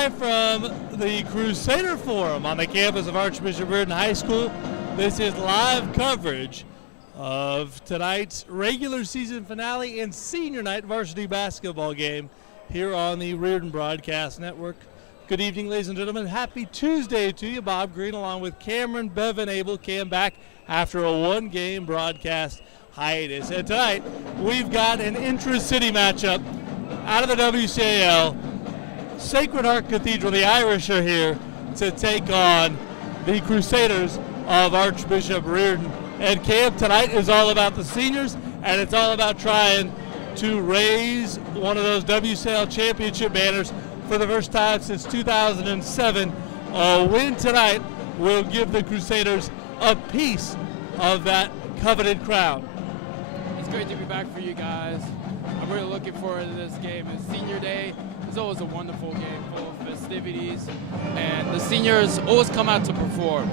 live from the Crusader Forum on the campus of Archbishop Riordan High School. This is live coverage of tonight's regular season finale and senior night varsity basketball game here on the Riordan Broadcast Network. Good evening, ladies and gentlemen. Happy Tuesday to you. Bob Green along with Cameron, Bevan, Abel came back after a one-game broadcast hiatus. And tonight, we've got an intra-city matchup out of the WCAL. Sacred Heart Cathedral, the Irish are here to take on the Crusaders of Archbishop Riordan. And camp tonight is all about the seniors, and it's all about trying to raise one of those WCAL championship banners for the first time since 2007. A win tonight will give the Crusaders a piece of that coveted crown. It's great to be back for you guys. I'm really looking forward to this game. It's senior day. It's always a wonderful game full of festivities, and the seniors always come out to perform.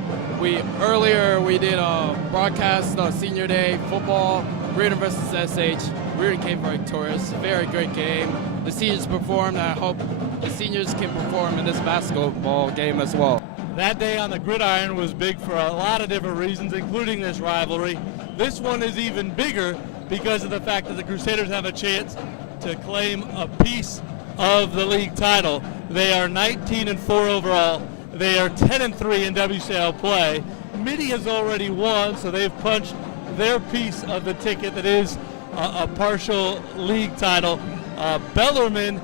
Earlier we did a broadcast senior day football, Riordan versus SH. Riordan came victorious. Very great game. The seniors performed. I hope the seniors can perform in this basketball game as well. That day on the gridiron was big for a lot of different reasons, including this rivalry. This one is even bigger because of the fact that the Crusaders have a chance to claim a piece of the league title. They are 19-4 overall. They are 10-3 in WCAL play. Midi has already won, so they've punched their piece of the ticket that is a partial league title. Bellarmine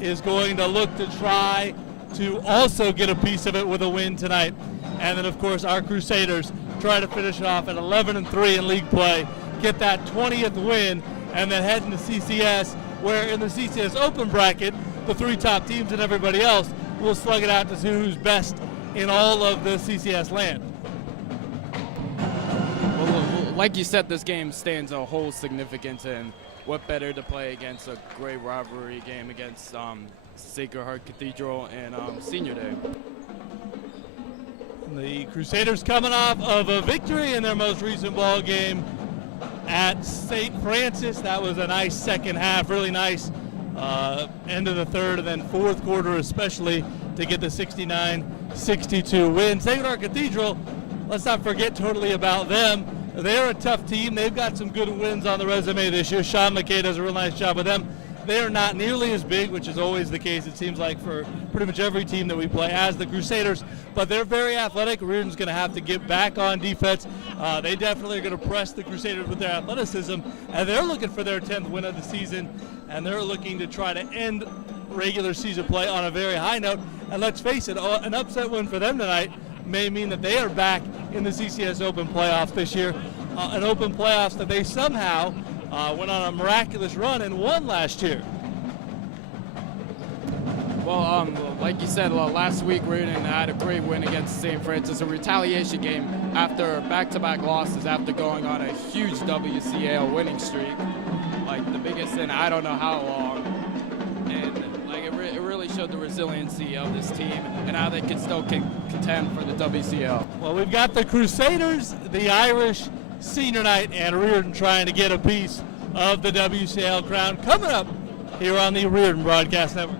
is going to look to try to also get a piece of it with a win tonight. And then, of course, our Crusaders try to finish it off at 11-3 in league play, get that 20th win, and then head into CCS, where in the CCS open bracket, the three top teams and everybody else will slug it out to see who's best in all of the CCS land. Well, like you said, this game stands a whole significance, and what better to play against a great rivalry game against Sacred Heart Cathedral and Senior Day. The Crusaders coming off of a victory in their most recent ball game at St. Francis. That was a nice second half, really nice end of the third and then fourth quarter especially to get the 69-62 win. Sacred Heart Cathedral, let's not forget totally about them. They're a tough team. They've got some good wins on the resume this year. Sean McKay does a real nice job with them. They are not nearly as big, which is always the case, it seems like, for pretty much every team that we play, as the Crusaders, but they're very athletic. Riordan's going to have to get back on defense. They definitely are going to press the Crusaders with their athleticism, and they're looking for their 10th win of the season, and they're looking to try to end regular season play on a very high note. And let's face it, an upset win for them tonight may mean that they are back in the CCS Open playoffs this year, an open playoffs that they somehow went on a miraculous run and won last year. Well, like you said, last week Riordan had a great win against St. Francis, a retaliation game after back-to-back losses after going on a huge WCAL winning streak, like the biggest in I don't know how long. And like it really showed the resiliency of this team and how they can still contend for the WCAL. Well, we've got the Crusaders, the Irish, senior night, and Riordan trying to get a piece of the WCAL crown coming up here on the Riordan Broadcast Network.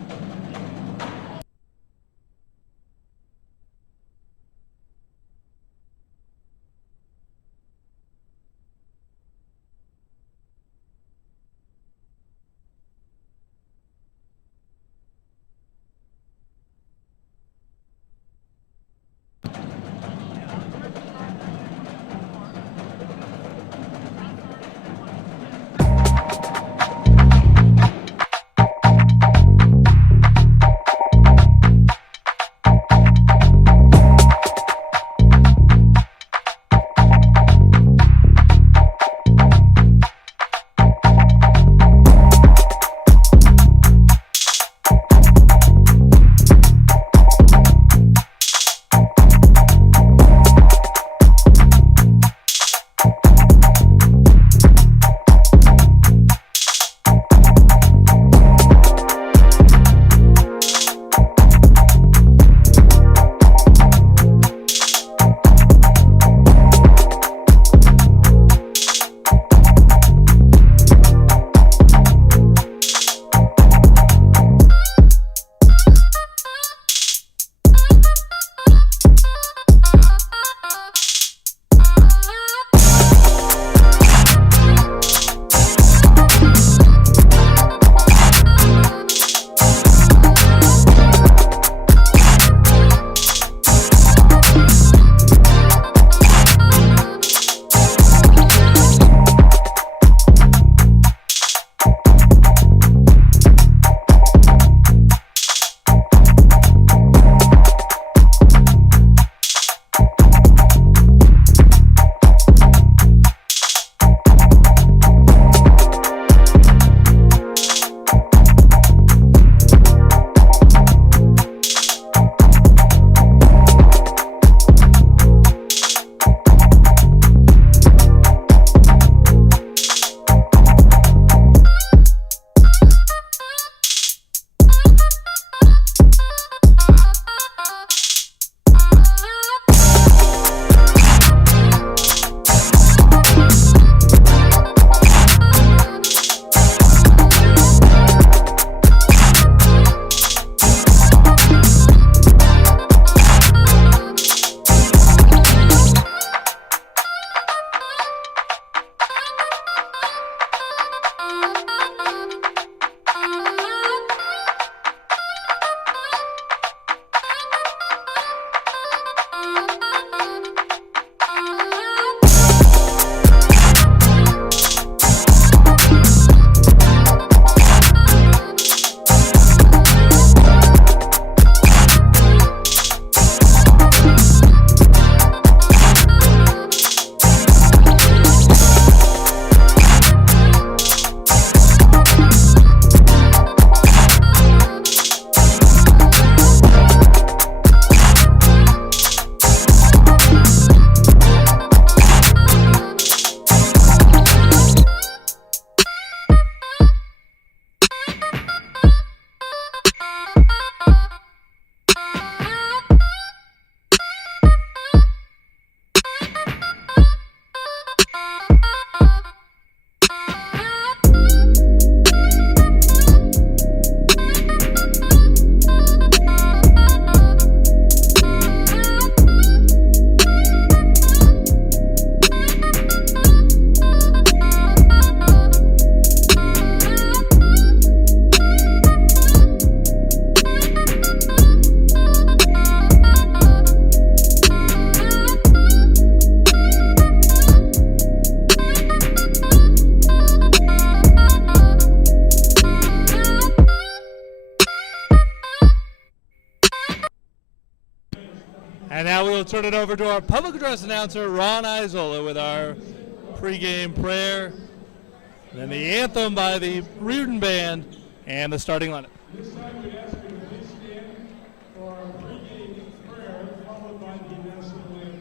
we'll turn it over to our public address announcer, Ron Isola, with our pregame prayer, then the anthem by the Riordan Band, and the starting lineup. This time we ask you to please stand for our pregame prayer, followed by the national anthem.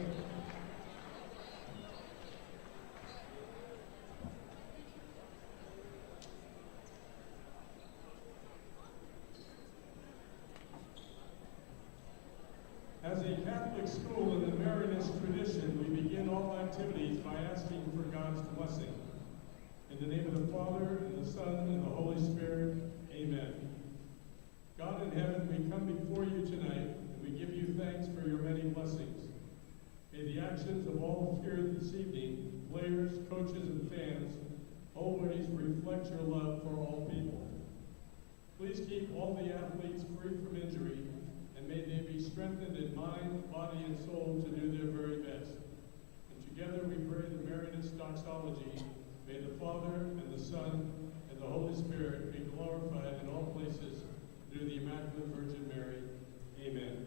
As a Catholic school in the Marianist tradition, we begin all activities by asking for God's blessing. In the name of the Father, and the Son, and the Holy Spirit, amen. God in heaven, we come before you tonight, and we give you thanks for your many blessings. May the actions of all here this evening, players, coaches, and fans, always reflect your love for all people. Please keep all the athletes free from injury, and may they be strengthened in mind, body, and soul to do their very best. And together we pray the Marianist doxology. May the Father, and the Son, and the Holy Spirit be glorified in all places through the Immaculate Virgin Mary. Amen.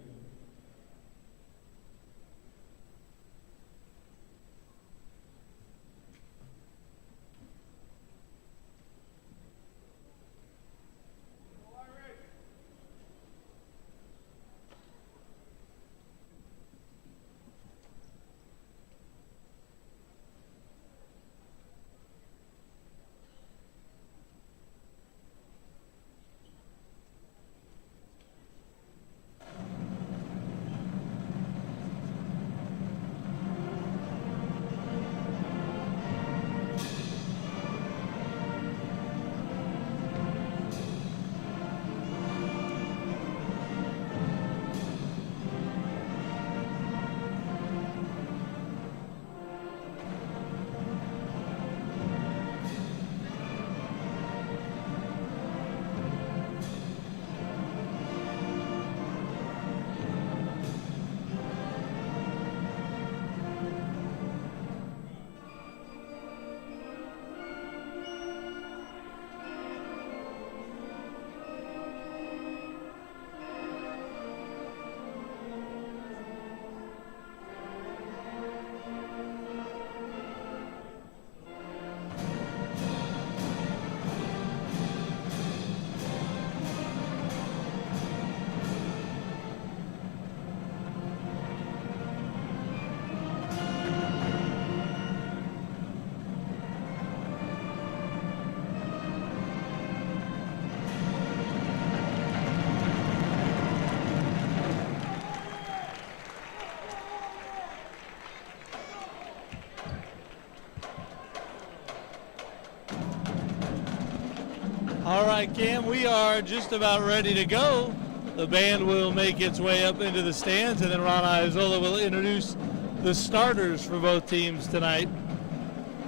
All right, Cam, we are just about ready to go. The band will make its way up into the stands, and then Ron Isola will introduce the starters for both teams tonight.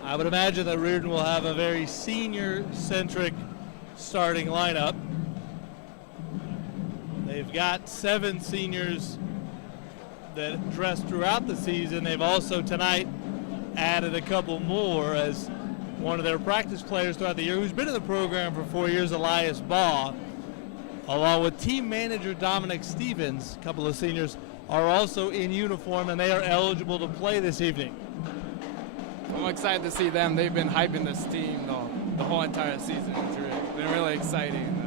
I would imagine that Riordan will have a very senior-centric starting lineup. They've got 7 seniors that dressed throughout the season. They've also tonight added a couple more, as one of their practice players throughout the year, who's been in the program for 4 years, Elias Baugh, along with team manager Dominic Stevens, a couple of seniors, are also in uniform, and they are eligible to play this evening. I'm excited to see them. They've been hyping this team the whole entire season. It's been really exciting.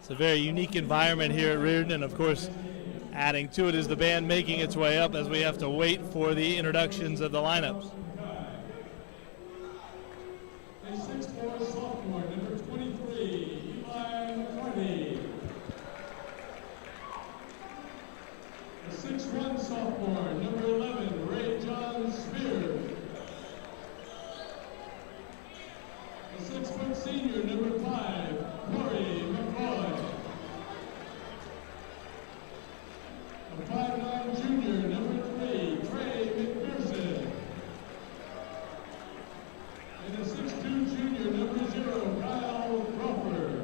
It's a very unique environment here at Riordan, and of course, adding to it is the band making its way up as we have to wait for the introductions of the lineups. A 6'4" sophomore, number 23, Eli McCarty. A 6'1" sophomore, number 11, Ray John Spear. A 6-foot senior, number 5, Corey McCoy. A 5'9" junior, number 3, Trey McPherson. And a 6'2" junior, number 0, Kyle Crawford.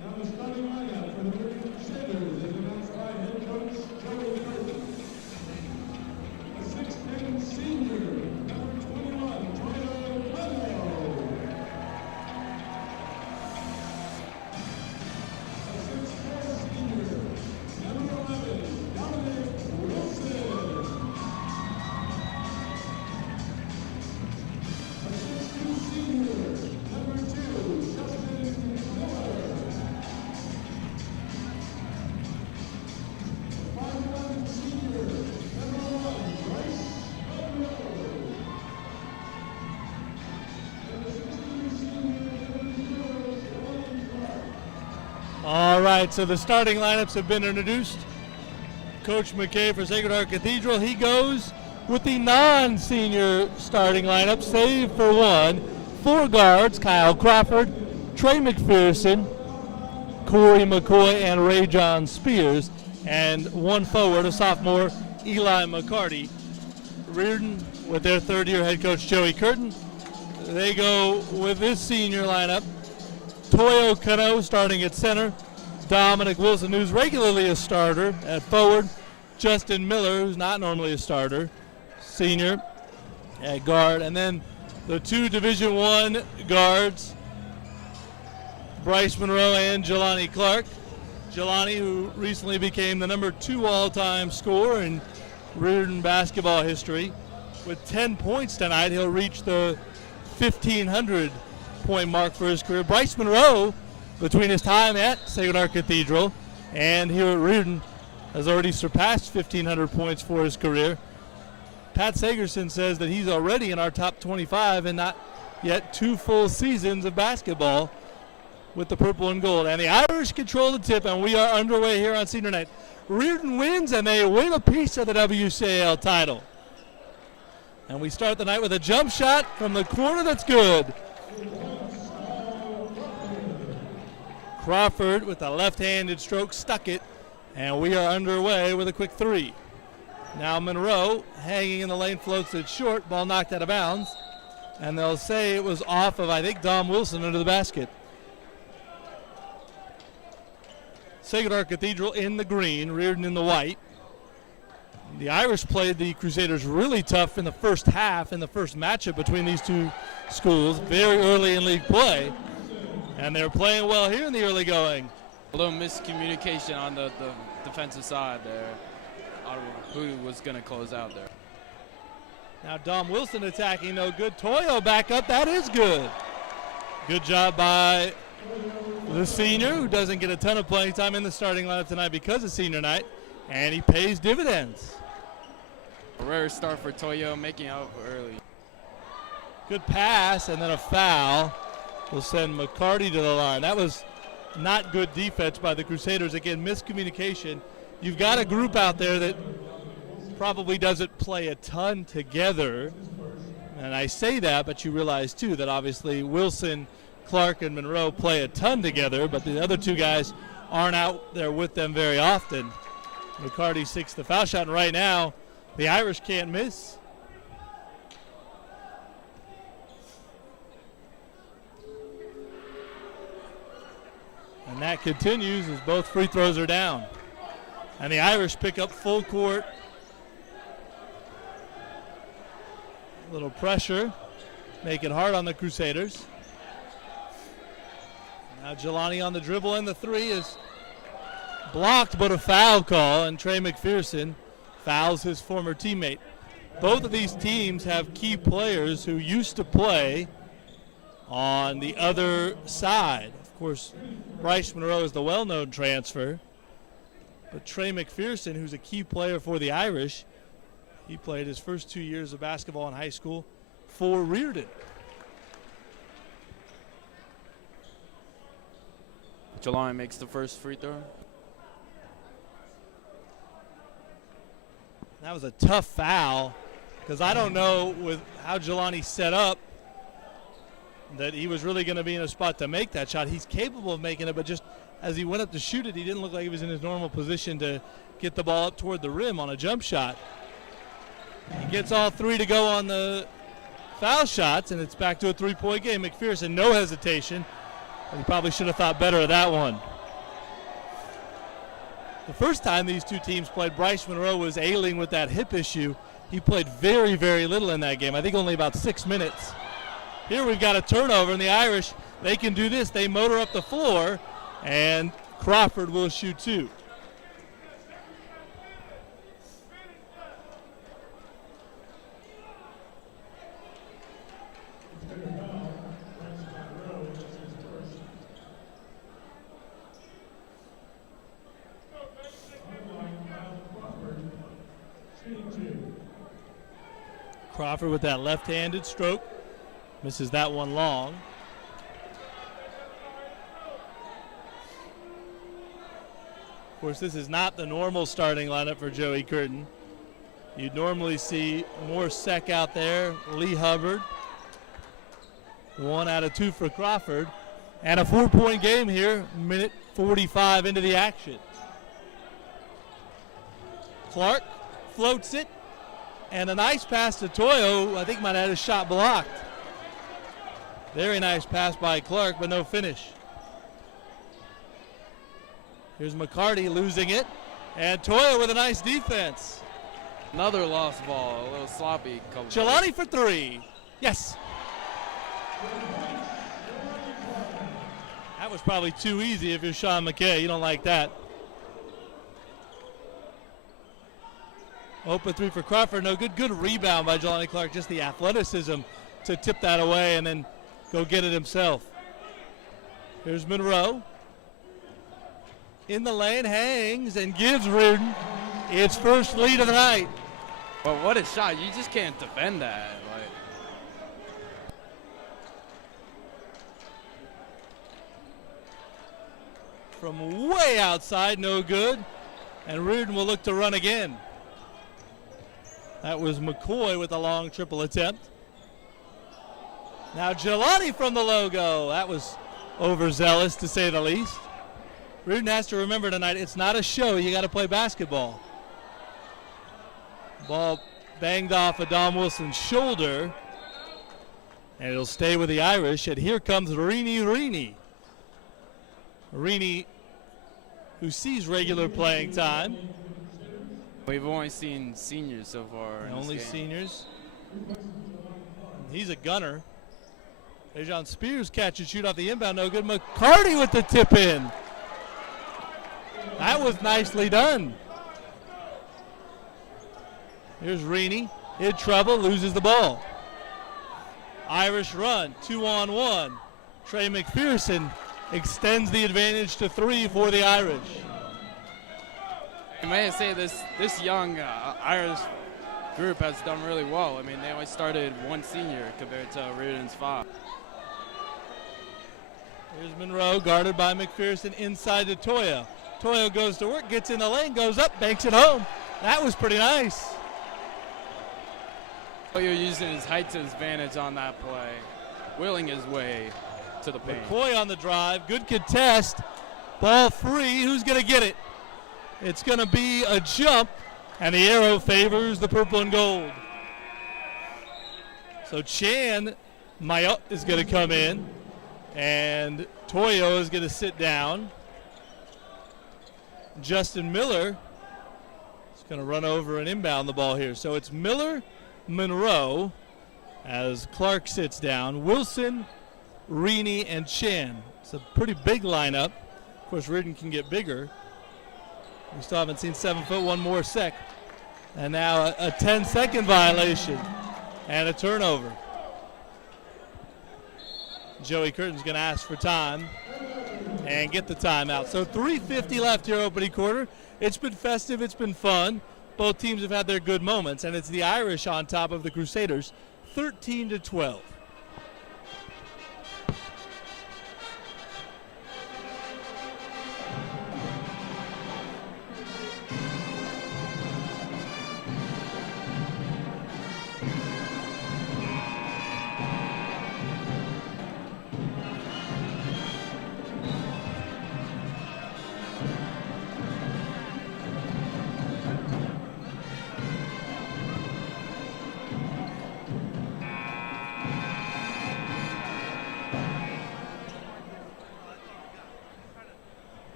Now the starting lineup for the Riordan Crusaders is announced by head coach Joey Curtin. A 6'10" senior, All right, so the starting lineups have been introduced. Coach McKay for Sacred Heart Cathedral, he goes with the non-senior starting lineup, save for one. 4 guards, Kyle Crawford, Trey McPherson, Corey McCoy, and Ray John Spears, and 1 forward, a sophomore, Eli McCarty. Riordan with their third-year head coach Joey Curtin. They go with this senior lineup. Toyo Kano starting at center. Dominic Wilson, who's regularly a starter at forward. Justin Miller, who's not normally a starter, senior at guard. And then the 2 Division I guards, Bryce Monroe and Jelani Clark. Jelani, who recently became the number 2 all-time scorer in Riordan basketball history. With 10 points tonight, he'll reach the 1,500-point mark for his career. Bryce Monroe, between his time at Sacred Heart Cathedral and here at Riordan, has already surpassed 1,500 points for his career. Pat Sagerson says that he's already in our top 25 and not yet 2 full seasons of basketball with the purple and gold. And the Irish control the tip, and we are underway here on senior night. Riordan wins, and they win a piece of the WCAL title. And we start the night with a jump shot from the corner that's good. Crawford with a left-handed stroke stuck it, and we are underway with a quick 3. Now Monroe hanging in the lane, floats it short, ball knocked out of bounds, and they'll say it was off of, I think, Dom Wilson under the basket. Sacred Heart Cathedral in the green, Riordan in the white. The Irish played the Crusaders really tough in the first half, in the first matchup between these 2 schools, very early in league play. And they're playing well here in the early going. A little miscommunication on the defensive side there. I don't know who was going to close out there. Now Dom Wilson attacking, no good. Toyo back up, that is good. Good job by the senior, who doesn't get a ton of playing time in the starting lineup tonight because of senior night, and he pays dividends. A rare start for Toyo, making out early. Good pass, and then a foul will send McCarty to the line. That was not good defense by the Crusaders. Again, miscommunication. You've got a group out there that probably doesn't play a ton together, and I say that, but you realize too that obviously Wilson, Clark, and Monroe play a ton together, but the other 2 guys aren't out there with them very often. McCarty seeks the foul shot, and right now the Irish can't miss. And that continues as both free throws are down. And the Irish pick up full court. A little pressure, make it hard on the Crusaders. Now Jelani on the dribble, and the 3 is blocked, but a foul call, and Trey McPherson fouls his former teammate. Both of these teams have key players who used to play on the other side. Of course, Bryce Monroe is the well-known transfer, but Trey McPherson, who's a key player for the Irish, he played his first 2 years of basketball in high school for Riordan. Jelani makes the first free throw. That was a tough foul, because I don't know with how Jelani set up that he was really going to be in a spot to make that shot. He's capable of making it, but just as he went up to shoot it, he didn't look like he was in his normal position to get the ball up toward the rim on a jump shot. He gets all 3 to go on the foul shots, and it's back to a 3-point game. McPherson, no hesitation. He probably should have thought better of that one. The first time these 2 teams played, Bryce Monroe was ailing with that hip issue. He played very, very little in that game. I think only about 6 minutes. Here we've got a turnover, and the Irish, they can do this. They motor up the floor, and Crawford will shoot 2. Crawford with that left-handed stroke. Misses that one long. course, this is not the normal starting lineup for Joey Curtin. You'd normally see more Sec out there, Lee Hubbard. 1 out of 2 for Crawford. And a 4-point game here, minute 45 into the action. Clark floats it, and a nice pass to Toyo. I think might have had his shot blocked. Very nice pass by Clark, but no finish. Here's McCarty losing it, and Toyo with a nice defense. Another lost ball, a little sloppy. Jelani for 3. Yes. That was probably too easy if you're Sean McKay. You don't like that. Open 3 for Crawford. No good. Good rebound by Jelani Clark. Just the athleticism to tip that away and then go get it himself. Here's Monroe. In the lane, hangs and gives Riordan its first lead of the night. But what a shot. You just can't defend that. From way outside, no good. And Riordan will look to run again. That was McCoy with a long triple attempt. Now Jelani from the logo. That was overzealous to say the least. Riordan has to remember tonight, it's not a show. You got to play basketball. Ball banged off of Dom Wilson's shoulder. And it'll stay with the Irish. And here comes Rini. Rini, who sees regular playing time. We've only seen seniors so far. Only seniors. He's a gunner. Dejon Spears catch and shoot off the inbound. No good. McCarty with the tip in. That was nicely done. Here's Rini. In trouble. Loses the ball. Irish run. 2-on-1. Trey McPherson extends the advantage to 3 for the Irish. I may say this young Irish group has done really well. I mean, they only started 1 senior compared to Riordan's 5. Here's Monroe, guarded by McPherson, inside to Toya. Toya goes to work, gets in the lane, goes up, banks it home. That was pretty nice. Toya using his height to his advantage on that play, willing his way to the paint. McCoy on the drive, good contest. Ball free, who's going to get it? It's going to be a jump, and the arrow favors the purple and gold. So Chan Mayot is going to come in, and Toyo is going to sit down. Justin Miller is going to run over and inbound the ball here. So it's Miller, Monroe, as Clark sits down. Wilson, Rini, and Chan. It's a pretty big lineup. Of course, Riordan can get bigger. We still haven't seen 7 foot, 1 more sec. And now a 10-second violation and a turnover. Joey Curtin's going to ask for time and get the timeout. So 3:50 left here, opening quarter. It's been festive. It's been fun. Both teams have had their good moments, and it's the Irish on top of the Crusaders, 13-12.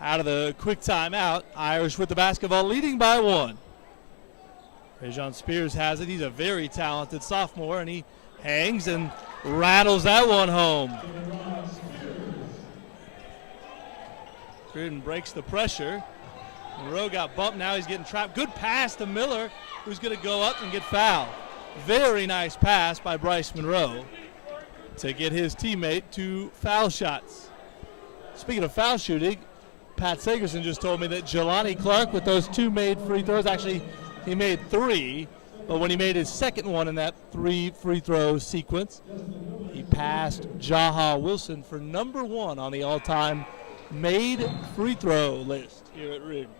Out of the quick timeout, Irish with the basketball, leading by 1. Dejon Spears has it. He's a very talented sophomore, and he hangs and rattles that one home. Riordan breaks the pressure. Monroe got bumped. Now he's getting trapped. Good pass to Miller, who's going to go up and get fouled. Very nice pass by Bryce Monroe to get his teammate 2 foul shots. Speaking of foul shooting, Pat Sagerson just told me that Jelani Clark, with those 2 made free throws, actually he made 3, but when he made his second one in that 3 free throw sequence, he passed Jaha Wilson for number 1 on the all-time made free throw list here at Riordan.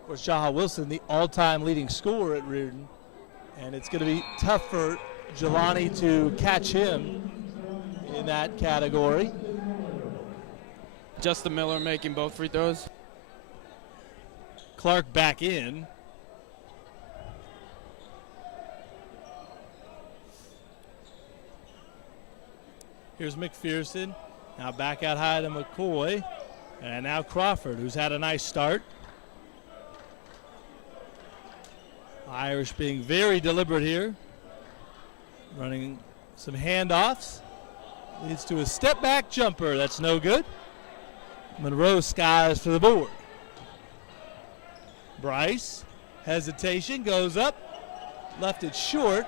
Of course, Jaha Wilson, the all-time leading scorer at Riordan, and it's going to be tough for Jelani to catch him in that category. Justin Miller making both free throws. Clark back in. Here's McPherson. Now back out high to McCoy. And now Crawford, who's had a nice start. Irish being very deliberate here. Running some handoffs. Leads to a step back jumper. That's no good. Monroe skies for the board. Bryce, hesitation, goes up. Left it short.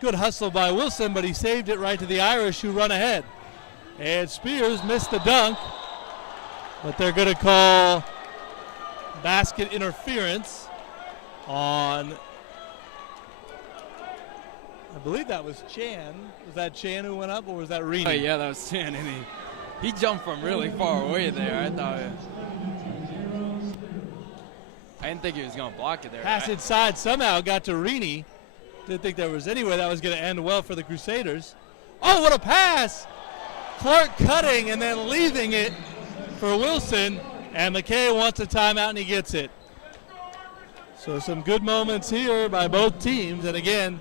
Good hustle by Wilson, but he saved it right to the Irish, who run ahead. And Spears missed the dunk, but they're going to call basket interference on, I believe that was Chan. Was that Chan who went up, or was that Reaney? Oh, yeah, that was Chan, and he jumped from really far away there. I didn't think he was going to block it there. Pass inside somehow got to Reaney. Didn't think there was any way that was going to end well for the Crusaders. Oh, what a pass! Clark cutting and then leaving it for Wilson, and McKay wants a timeout and he gets it. So some good moments here by both teams, and again,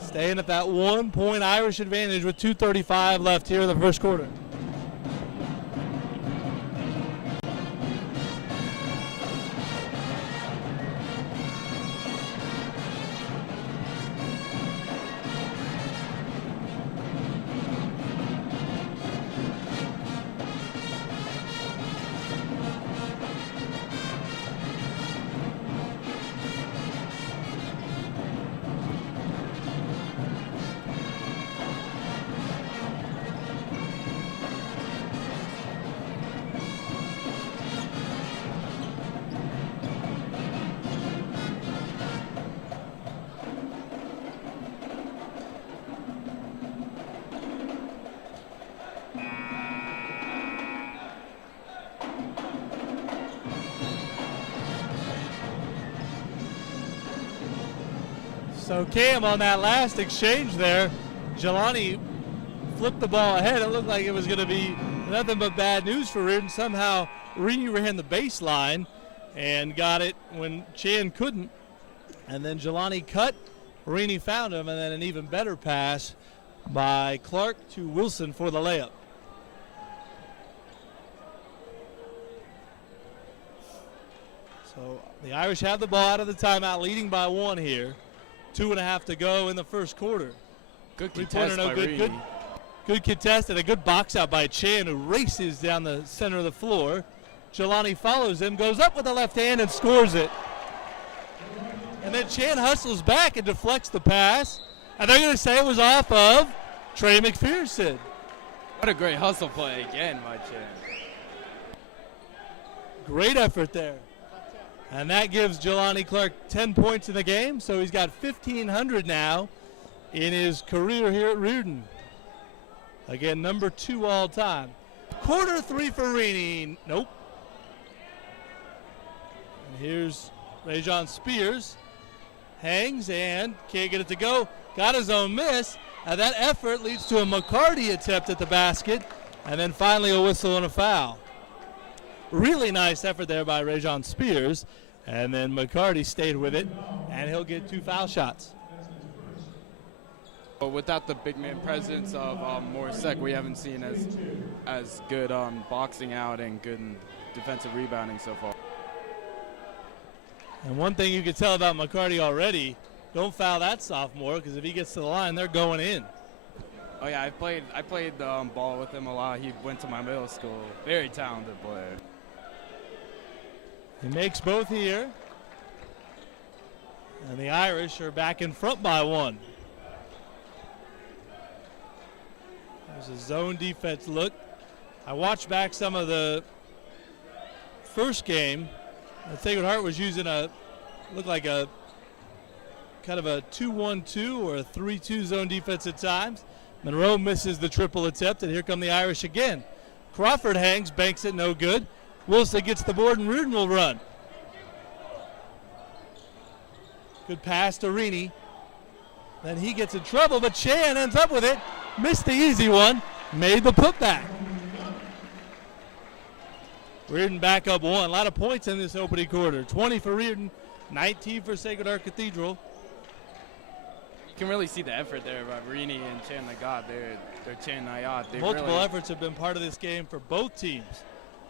staying at that 1 point Irish advantage with 2:35 left here in the first quarter. So Cam, on that last exchange there, Jelani flipped the ball ahead. It looked like it was going to be nothing but bad news for Riordan. Somehow Reaney ran the baseline and got it when Chan couldn't. And then Jelani cut, Reaney found him, and then an even better pass by Clark to Wilson for the layup. So the Irish have the ball out of the timeout, leading by 1 here. 2.5 to go in the first quarter. Good contest by Reaney. Good contest and a good box out by Chan, who races down the center of the floor. Jelani follows him, goes up with the left hand and scores it. And then Chan hustles back and deflects the pass. And they're going to say it was off of Trey McPherson. What a great hustle play again by Chan. Great effort there. And that gives Jelani Clark 10 points in the game, so he's got 1,500 now in his career here at Riordan. Again, number 2 all time. Quarter 3 for Reaney. Nope. And here's Rajon Spears. Hangs and can't get it to go. Got his own miss. And that effort leads to a McCarty attempt at the basket. And then finally a whistle and a foul. Really nice effort there by Rajon Spears. And then McCarty stayed with it, and he'll get 2 foul shots. But without the big man presence of Morissette, we haven't seen as good boxing out and good defensive rebounding so far. And one thing you can tell about McCarty already, don't foul that sophomore, because if he gets to the line, they're going in. Oh yeah, I played ball with him a lot. He went to my middle school. Very talented player. He makes both here. And the Irish are back in front by 1. There's a zone defense look. I watched back some of the first game. Sacred Heart was using looked like a kind of a 2-1-2 or a 3-2 zone defense at times. Monroe misses the triple attempt, and here come the Irish again. Crawford hangs, banks it, no good. Wilson gets the board, and Riordan will run. Good pass to Rini. Then he gets in trouble, but Chan ends up with it. Missed the easy one, made the putback. Riordan back up one. A lot of points in this opening quarter. 20 for Riordan, 19 for Sacred Heart Cathedral. You can really see the effort there by Rini and Chan Nagat. They're Chan Nagat. Multiple efforts have been part of this game for both teams.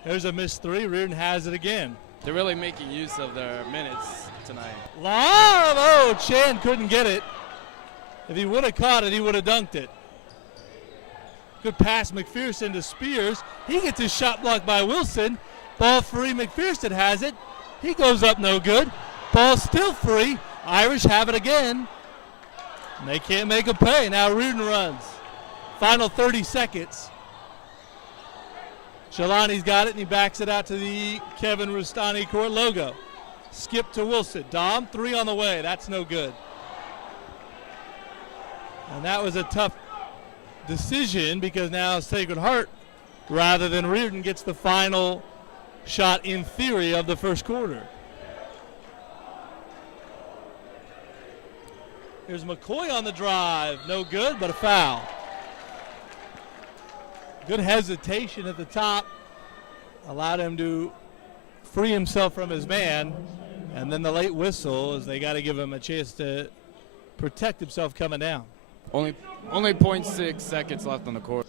There's a missed three. Riordan has it again. They're really making use of their minutes tonight. Lob! Oh, Chan couldn't get it. If he would have caught it, he would have dunked it. Good pass, McPherson to Spears. He gets his shot blocked by Wilson. Ball free, McPherson has it. He goes up no good. Ball still free. Irish have it again. And they can't make a pay. Now Riordan runs. Final 30 seconds. Shalani's got it, and he backs it out to the Kevin Rustani court logo. Skip to Wilson. Dom, three on the way. That's no good. And that was a tough decision because now Sacred Heart, rather than Riordan, gets the final shot in theory of the first quarter. Here's McCoy on the drive. No good, but a foul. Good hesitation at the top. Allowed him to free himself from his man. And then the late whistle as they got to give him a chance to protect himself coming down. Only 0.6 seconds left on the court.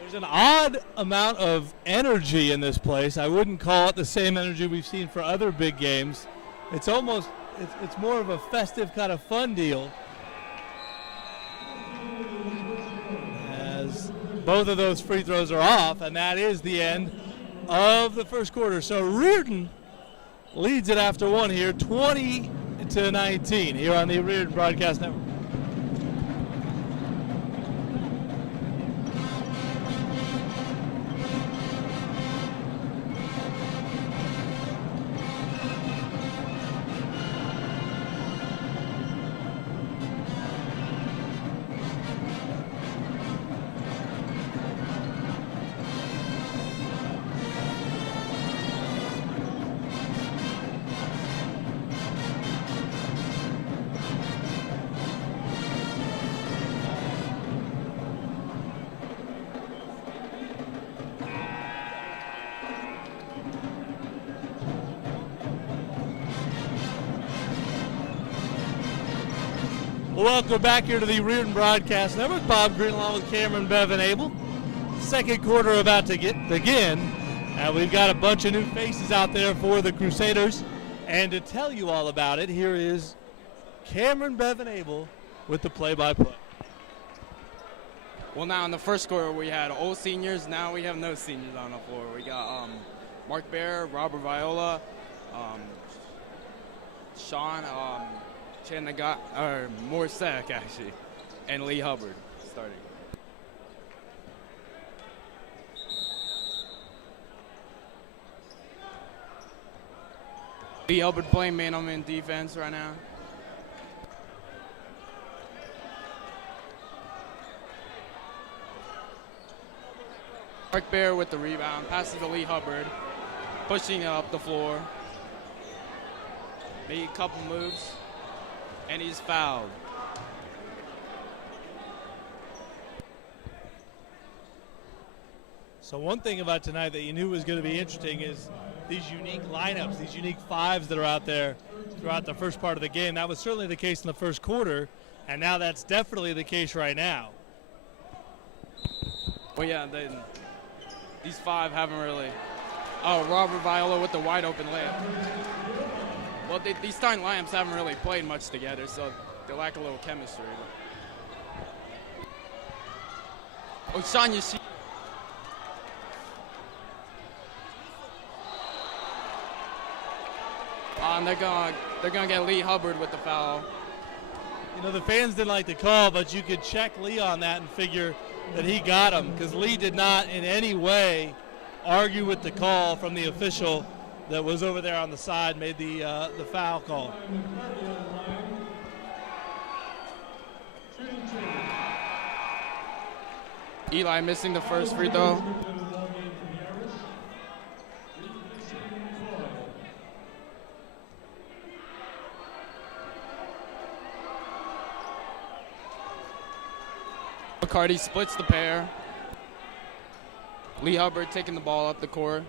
There's an odd amount of energy in this place. I wouldn't call it the same energy we've seen for other big games. It's almost, it's more of a festive kind of fun deal. As both of those free throws are off, and that is the end of the first quarter. So Riordan leads it after one here, 20-19 here on the Riordan Broadcast Network. Welcome back here to the Riordan Broadcast Network. Bob Green along with Cameron, Bev, and Abel. Second quarter about to begin. And we've got a bunch of new faces out there for the Crusaders. And to tell you all about it, here is Cameron, Bev, and Abel with the play-by-play. Well, now in the first quarter we had all seniors. Now we have no seniors on the floor. We got Mark Bear, Robert Viola, Sean, Chan Nagat, or Morsek actually, and Lee Hubbard starting. Lee Hubbard playing man-on-man defense right now. Mark Bear with the rebound, passes to Lee Hubbard, pushing it up the floor. Made a couple moves, and he's fouled. So one thing about tonight that you knew was going to be interesting is these unique lineups, these unique fives that are out there throughout the first part of the game. That was certainly the case in the first quarter, and now that's definitely the case right now. Well, yeah, these five haven't really. Oh, Robert Viola with the wide open layup. Well, these starting lineups haven't really played much together, so they lack a little chemistry. Oh, Sean Yoshi. And they're gonna get Lee Hubbard with the foul. You know, the fans didn't like the call, but you could check Lee on that and figure that he got him, because Lee did not in any way argue with the call from the official that was over there on the side, made the foul call. Eli missing the first free throw. McCarty splits the pair. Lee Hubbard taking the ball up the court.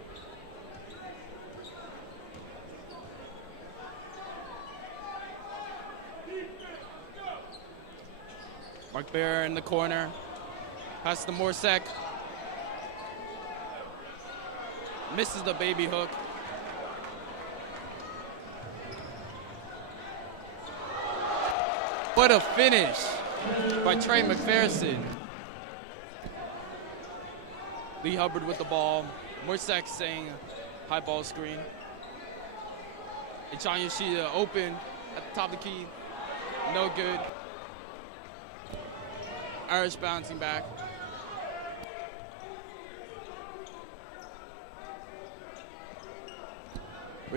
Mark Bear in the corner. Pass to Morsek. Misses the baby hook. What a finish by Trey McPherson. Lee Hubbard with the ball. Morsek saying high ball screen. And John Yoshida open at the top of the key. No good. Irish bouncing back.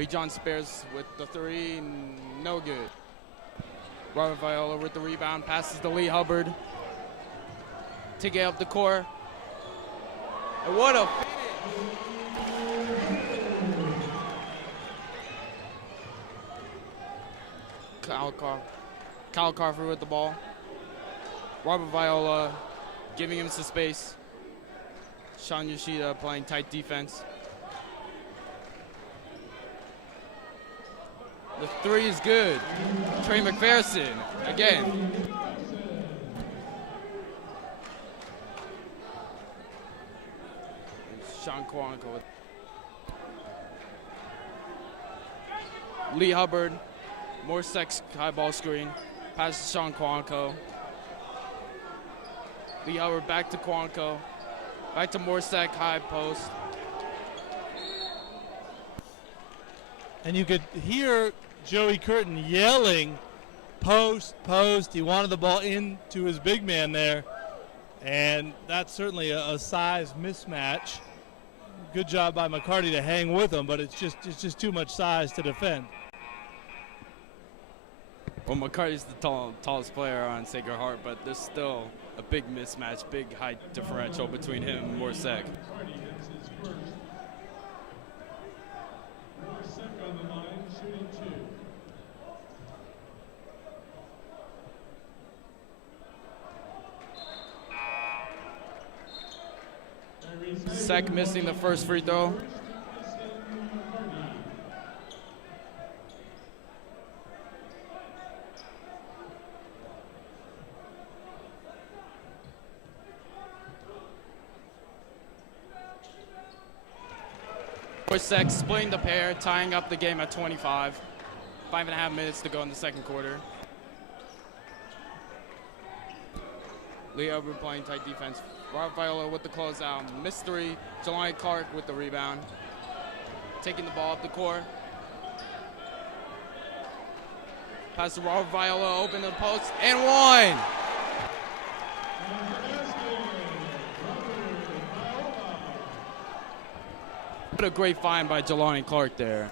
John Spears with the three, no good. Robert Viola with the rebound, passes to Lee Hubbard. To get up the court. And what a finish! Kyle Carver with the ball. Robert Viola giving him some space. Sean Yoshida playing tight defense. The three is good. Trey McPherson again. Sean Kwanko with Lee Hubbard. More sex high ball screen. Pass to Sean Kwanko. Lee Hubbard back to Kwanko. Back to Morsek, high post. And you could hear Joey Curtin yelling, post, post. He wanted the ball into his big man there. And that's certainly a size mismatch. Good job by McCarty to hang with him, but it's just too much size to defend. Well, McCarty's the tallest player on Sacred Heart, but there's still a big mismatch, big height differential between him and Morsek. Sek missing the first free throw. Sek splitting the pair, tying up the game at 25. 5.5 minutes to go in the second quarter. Lee Hubbard playing tight defense. Rob Viola with the closeout. Missed three. Jelani Clark with the rebound. Taking the ball up the court. Pass to Rob Viola, open the post, and one! What a great find by Jelani Clark there.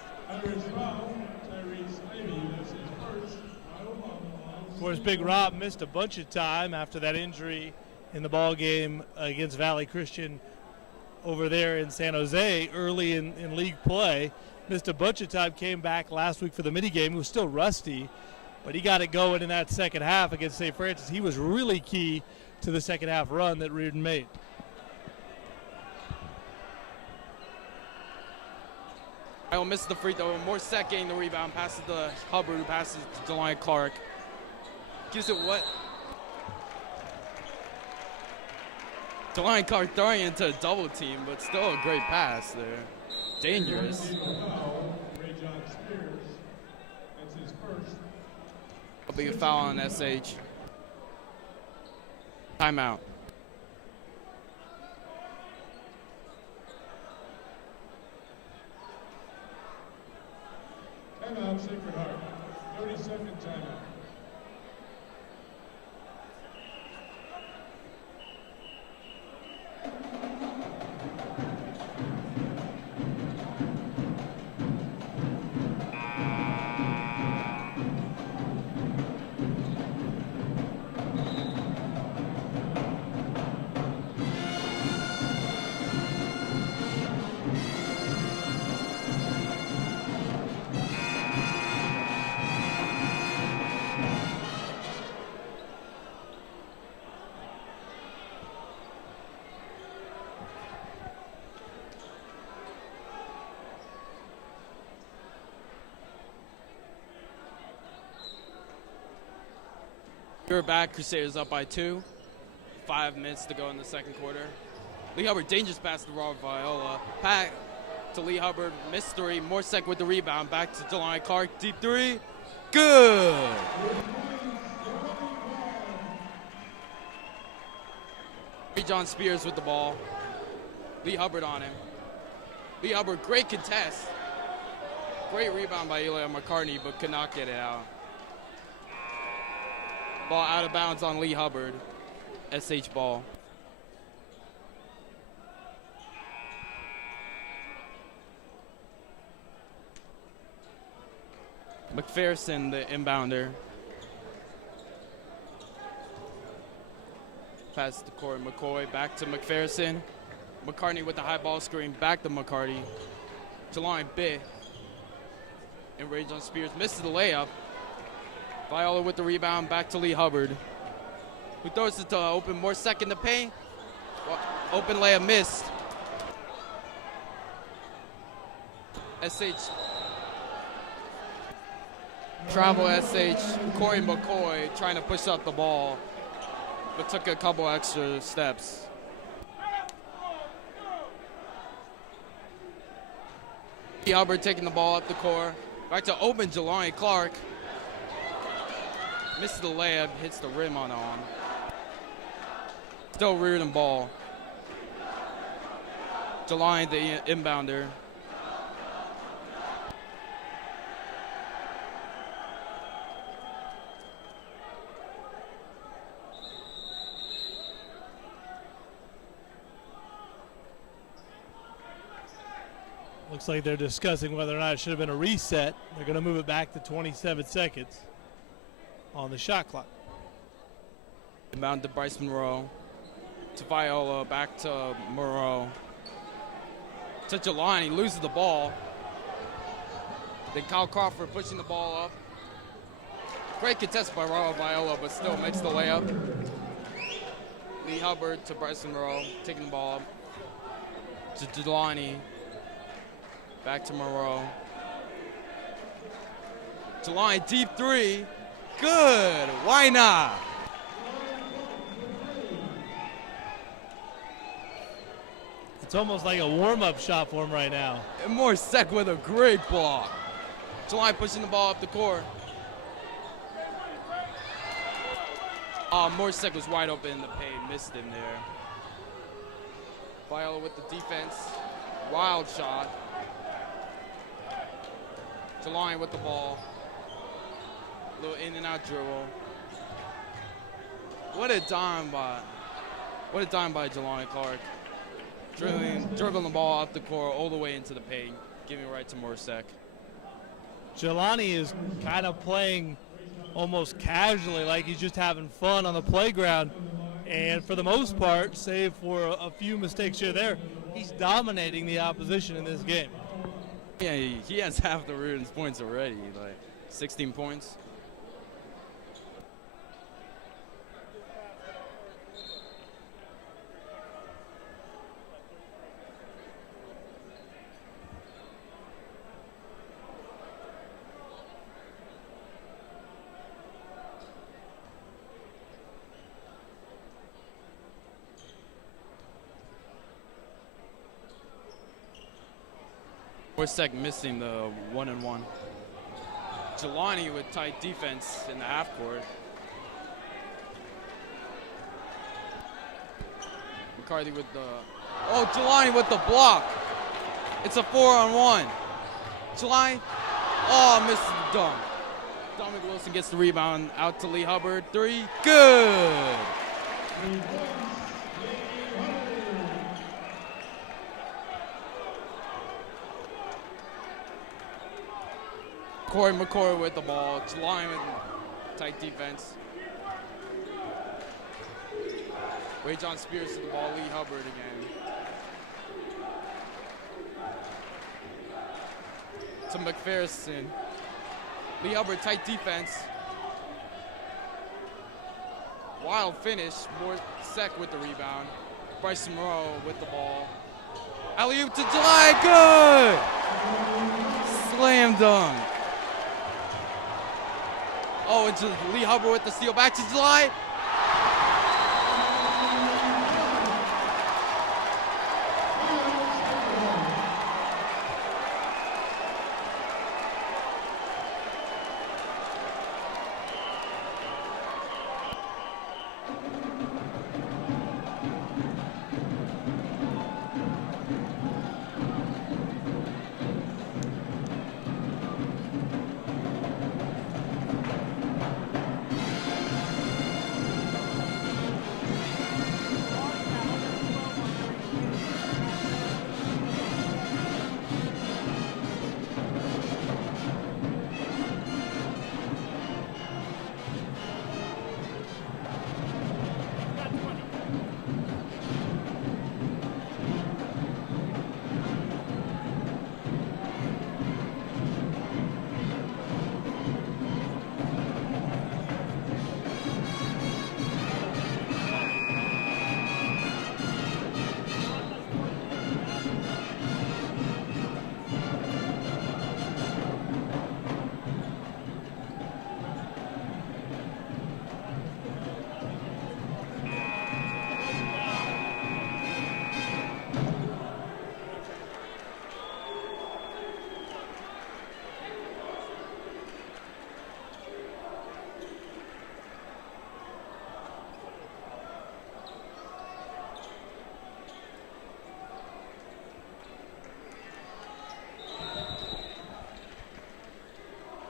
Of course, Big Rob missed a bunch of time after that injury in the ball game against Valley Christian over there in San Jose early in league play. Missed a bunch of time, came back last week for the mini game. He was still rusty, but he got it going in that second half against St. Francis. He was really key to the second half run that Riordan made. I'll miss the free throw. Morsek getting the rebound. Passes to Hubbard, who passes to Jelani Clark. Gives it what? Jelani Clark throwing into a double team, but still a great pass there. Dangerous. A big foul on SH. Timeout. Timeout, Sacred Heart. 30-second timeout. We're back. Crusaders up by 2. 5 minutes to go in the second quarter. Lee Hubbard, dangerous pass to Robert Viola. Back to Lee Hubbard, missed 3. Morsek with the rebound. Back to Jelani Clark, deep 3. Good. John Spears with the ball. Lee Hubbard on him. Lee Hubbard, great contest. Great rebound by Eli McCartney, but could not get it out. Ball out of bounds on Lee Hubbard. SH ball. McPherson, the inbounder. Pass to Corey McCoy, back to McPherson. McCartney with the high ball screen, back to McCartney. Jelani Bitt. And Ray John Spears misses the layup. Viola with the rebound, back to Lee Hubbard, who throws it to open more second to paint. Open layup missed. SH. Travel SH. Corey McCoy trying to push up the ball, but took a couple extra steps. Lee Hubbard taking the ball up the court. Back to open Jelani Clark. Misses the layup, hits the rim on. Still Riordan ball. Jelani, the inbounder. Looks like they're discussing whether or not it should have been a reset. They're going to move it back to 27 seconds on the shot clock. Inbound to Bryce Monroe. To Viola, back to Monroe. To Jelani, loses the ball. Then Kyle Crawford pushing the ball up. Great contest by Raul Viola, but still makes the layup. Lee Hubbard to Bryce Monroe, taking the ball up. To Jelani. Back to Monroe. Jelani, deep 3. Good. Why not? It's almost like a warm-up shot for him right now. And Morsek with a great block. Jelani pushing the ball up the court. Morsek was wide open in the paint. Missed him there. Viola with the defense. Wild shot. Jelani with the ball. Little in and out dribble. What a dime by Jelani Clark. Dribbling the ball off the court all the way into the paint, giving it right to Morsek. Jelani is kind of playing almost casually, like he's just having fun on the playground. And for the most part, save for a few mistakes here or there, he's dominating the opposition in this game. Yeah, he has half the Riordan's points already, like 16 points. Morsek missing the 1-and-1. Jelani with tight defense in the half court. McCarthy with the, Jelani with the block. It's a 4-on-1. Jelani, misses the dunk. Dominic Wilson gets the rebound out to Lee Hubbard. 3, good. Corey McCoy with the ball. Jelani with tight defense. Ray John Spears to the ball. Lee Hubbard again. To McPherson. Lee Hubbard, tight defense. Wild finish. Morsek with the rebound. Bryce Monroe with the ball. Alley-oop to Jelani. Good! Slam dunk. Oh, into Lee Hubbard with the steal. Back to July.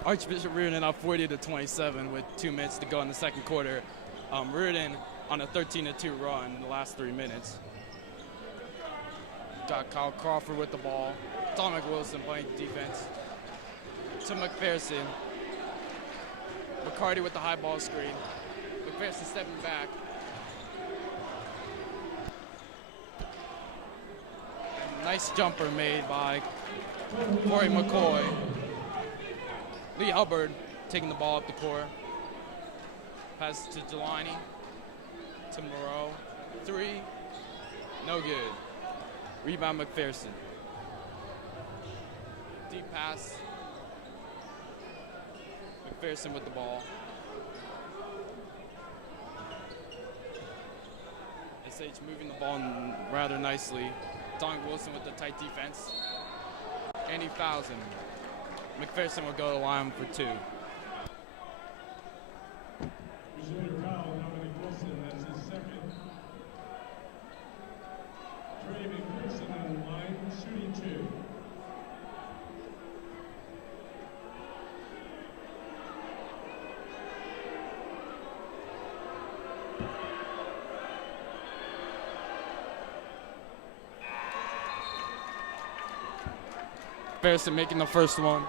Archbishop Riordan up 40-27 with 2 minutes to go in the second quarter. Riordan on a 13-2 run in the last 3 minutes. Got Kyle Crawford with the ball. Dominic Wilson playing defense. To McPherson. McCarty with the high ball screen. McPherson stepping back. And nice jumper made by Corey McCoy. Lee Hubbard taking the ball up the court. Pass to Jelani. To Moreau. 3. No good. Rebound McPherson. Deep pass. McPherson with the ball. SH moving the ball rather nicely. Don Wilson with the tight defense. And he fouls him. McPherson will go to the line for 2. Crusader foul, Dominic Wilson, that's his second. Trey McPherson on the line, shooting 2. McPherson making the first one.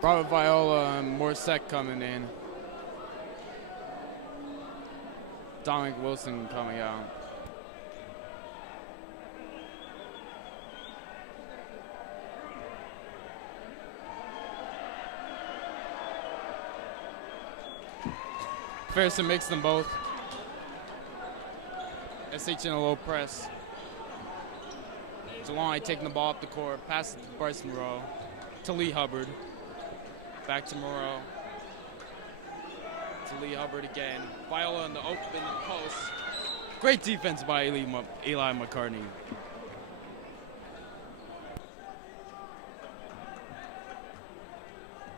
Robert Viola and Morissette coming in. Dominic Wilson coming out. McPherson makes them both. SH in a low press. Jelani taking the ball up the court, passes to Bryce Moreau, to Lee Hubbard. Back to Moreau. To Lee Hubbard again. Viola in the open post. Great defense by Eli McCartney.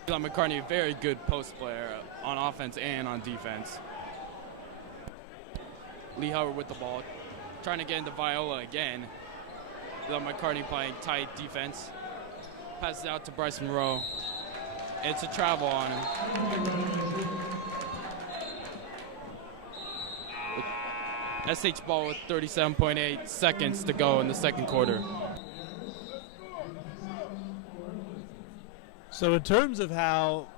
Eli McCartney, a very good post player on offense and on defense. Lee Hubbard with the ball. Trying to get into Viola again. Eli McCartney playing tight defense. Passes out to Bryce Moreau. It's a travel on him. SH ball with 37.8 seconds to go in the second quarter. So in terms of how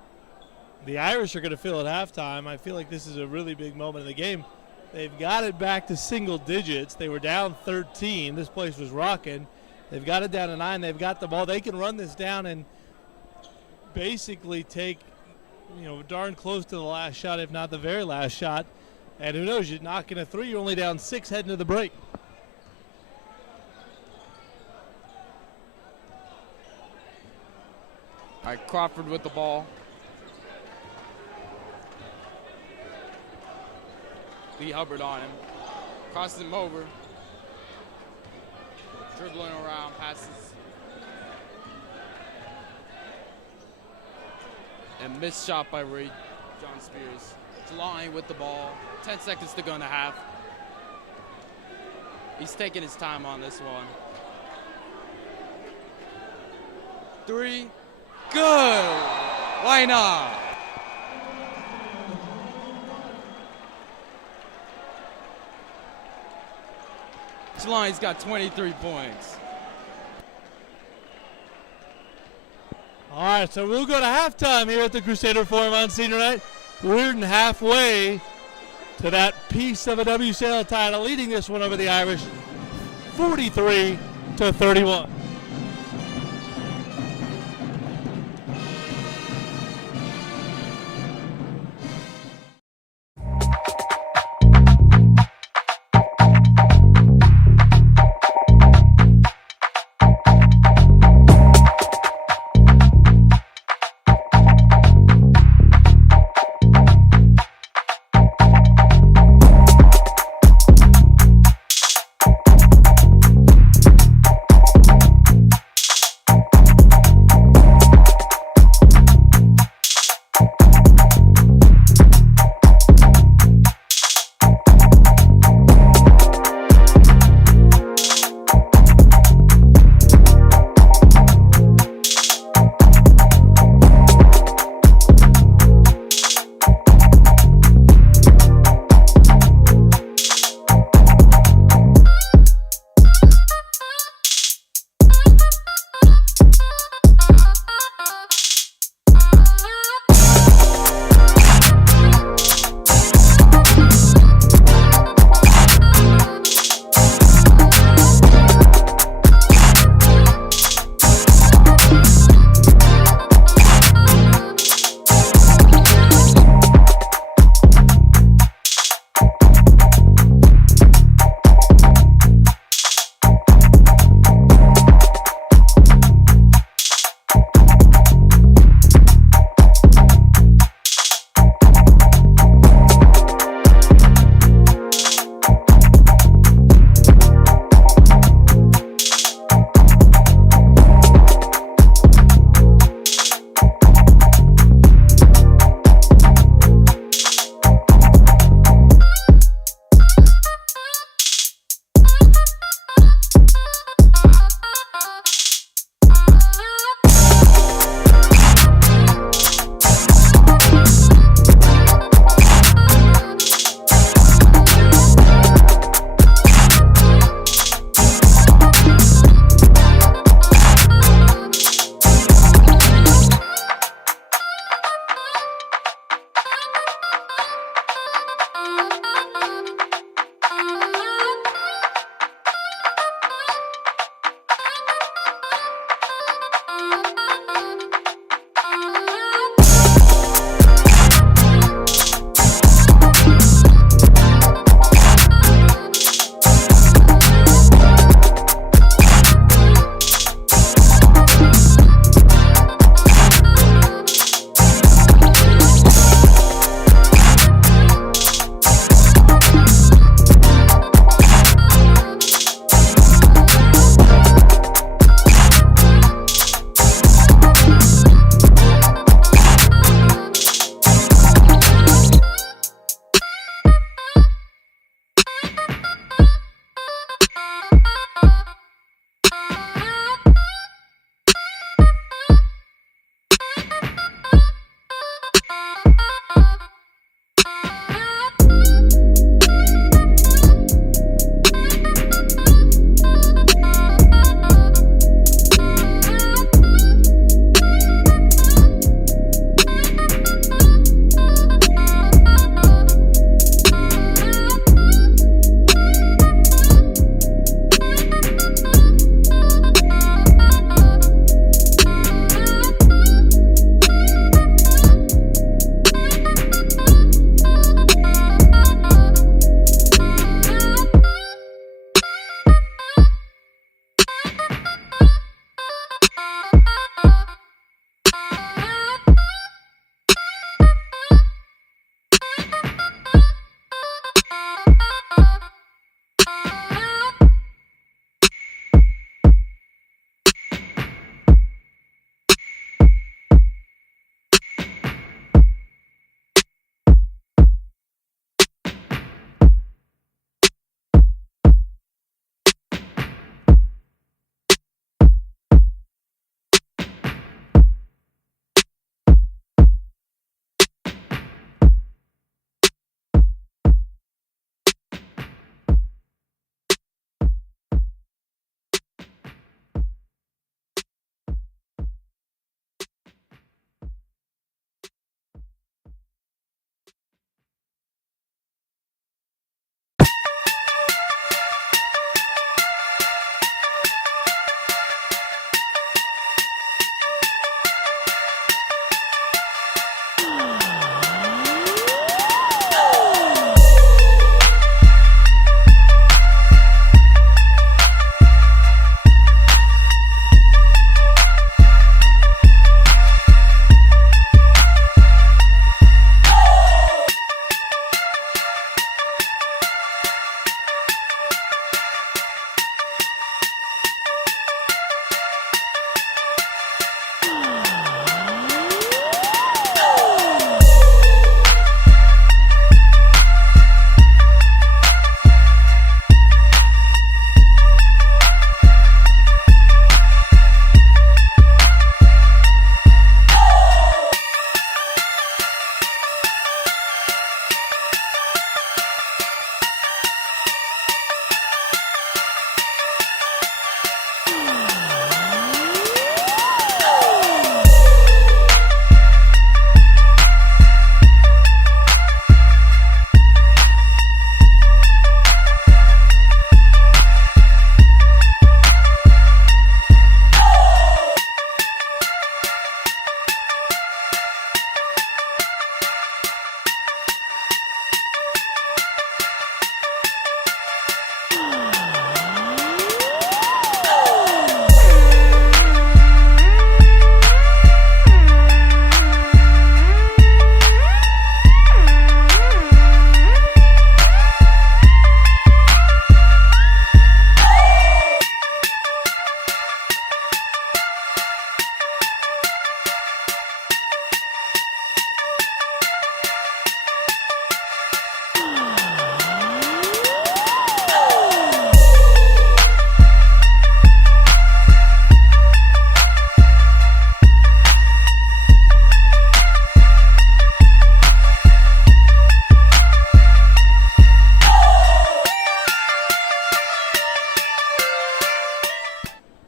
the Irish are going to feel at halftime, I feel like this is a really big moment in the game. They've got it back to single digits. They were down 13. This place was rocking. They've got it down to 9. They've got the ball. They can run this down and basically take, darn close to the last shot, if not the very last shot. And who knows, you're knocking a 3, you're only down 6 heading to the break. All right, Crawford with the ball. Lee Hubbard on him. Crosses him over. Dribbling around, passes. And missed shot by Ray John Spears. Flying with the ball. 10 seconds to go in the half. He's taking his time on this one. 3. Good. Why not? Jelani's got 23 points. All right, so we'll go to halftime here at the Crusader Forum on senior night. Riordan halfway to that piece of a WCAL title, leading this one over the Irish 43-31.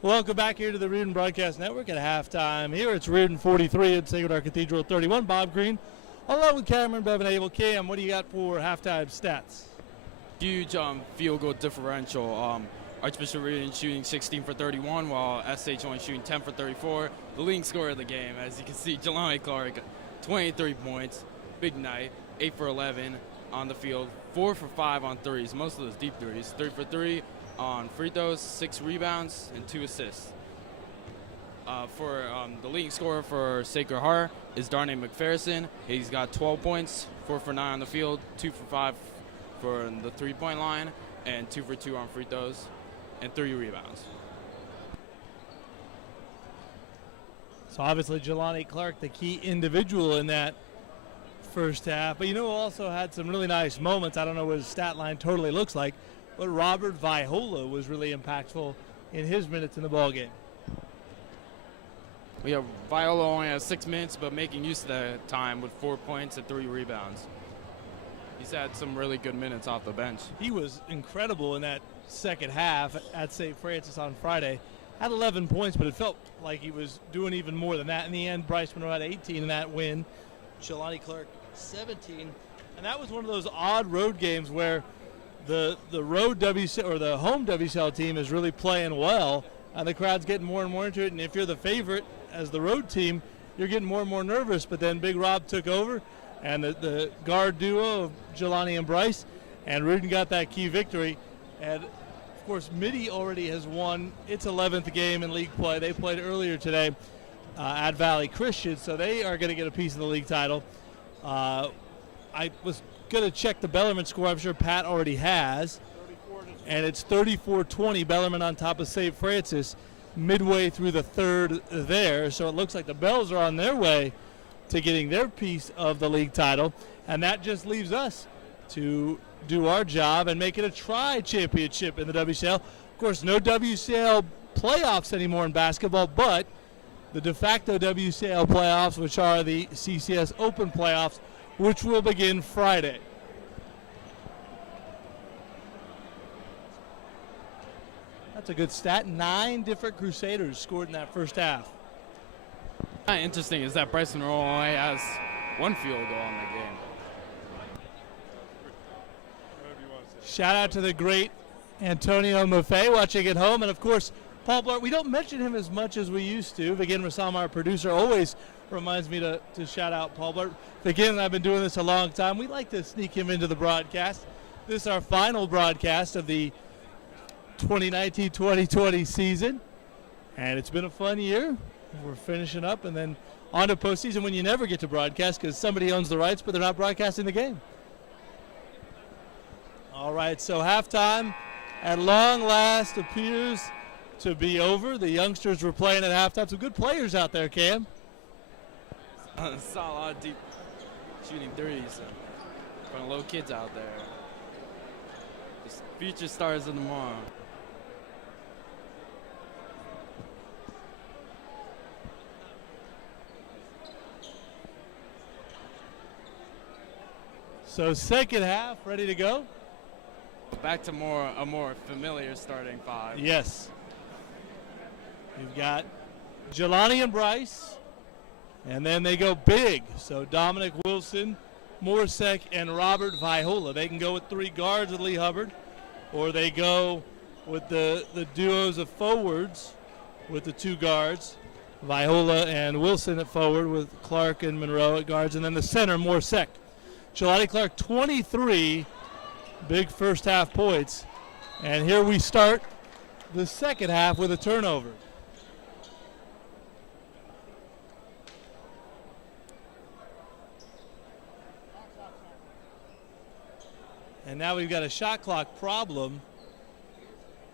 Welcome back here to the Riordan Broadcast Network at halftime. Here it's Riordan 43 at Sacred Heart Cathedral 31. Bob Green, along with Cameron, Bevan Abel. Cam, what do you got for halftime stats? Huge field goal differential. Archbishop Riordan shooting 16 for 31, while SH only shooting 10 for 34. The leading scorer of the game, as you can see, Jelani Clark, 23 points. Big night, 8 for 11 on the field, 4 for 5 on threes, most of those deep threes, 3 for 3 on free throws, 6 rebounds, and 2 assists. For the leading scorer for Sacred Heart is Darnay McPherson. He's got 12 points, 4 for 9 on the field, 2 for 5 for the three-point line, and 2 for 2 on free throws, and 3 rebounds. So obviously Jelani Clark, the key individual in that first half. But also had some really nice moments. I don't know what his stat line totally looks like, but Robert Vaihola was really impactful in his minutes in the ballgame. Viola only has 6 minutes, but making use of that time with 4 points and 3 rebounds. He's had some really good minutes off the bench. He was incredible in that second half at St. Francis on Friday. Had 11 points, but it felt like he was doing even more than that. In the end, Bryce Monroe had 18 in that win. Jelani Clark 17. And that was one of those odd road games where the road WCL or the home WCL team is really playing well, and the crowd's getting more and more into it. And if you're the favorite as the road team, you're getting more and more nervous. But then Big Rob took over, and the guard duo of Jelani and Bryce, and Riordan got that key victory. And of course, Midi already has won its 11th game in league play. They played earlier today at Valley Christian, so they are going to get a piece of the league title. I was going to check the Bellarmine score. I'm sure Pat already has. And it's 34-20, Bellarmine on top of St. Francis midway through the third there. So it looks like the Bells are on their way to getting their piece of the league title. And that just leaves us to do our job and make it a tri-championship in the WCL. Of course, no WCL playoffs anymore in basketball, but the de facto WCL playoffs, which are the CCS Open playoffs, which will begin Friday. That's a good stat. 9 different Crusaders scored in that first half. Interesting is that Bryson Monroe only has 1 field goal in the game. Shout out to the great Antonio Maffei watching at home. And, of course, Paul Blart. We don't mention him as much as we used to. Again, Rassam, our producer, always reminds me to shout out Paul Blart. Again, I've been doing this a long time. We like to sneak him into the broadcast. This is our final broadcast of the 2019-2020 season. And it's been a fun year. We're finishing up and then on to postseason when you never get to broadcast because somebody owns the rights, but they're not broadcasting the game. All right, so halftime at long last appears to be over. The youngsters were playing at halftime. Some good players out there, Cam. Saw a lot of deep shooting threes from little kids out there. Just future stars of tomorrow. So second half, ready to go? Back to a more familiar starting 5. Yes. You've got Jelani and Bryce, and then they go big. So Dominic Wilson, Morsek, and Robert Vaihola. They can go with 3 guards with Lee Hubbard, or they go with the duos of forwards with the 2 guards, Vaihola and Wilson at forward with Clark and Monroe at guards, and then the center, Morsek. Jelani Clark, 23 big first half points. And here we start the second half with a turnover. And now we've got a shot clock problem.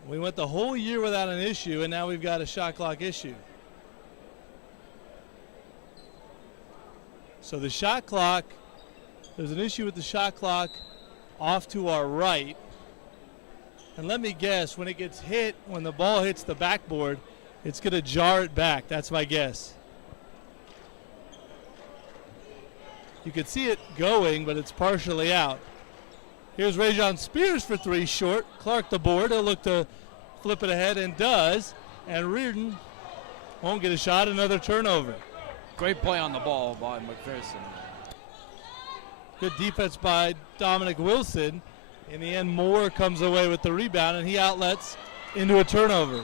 We went the whole year without an issue, and now we've got a shot clock issue. So the shot clock, there's an issue with the shot clock off to our right. And let me guess, when it gets hit, when the ball hits the backboard, it's going to jar it back. That's my guess. You can see it going, but it's partially out. Here's Rajon Spears for 3 short. Clark the board. He'll look to flip it ahead and does. and Riordan won't get a shot. Another turnover. Great play on the ball by McPherson. Good defense by Dominic Wilson. In the end, Moore comes away with the rebound, and he outlets into a turnover.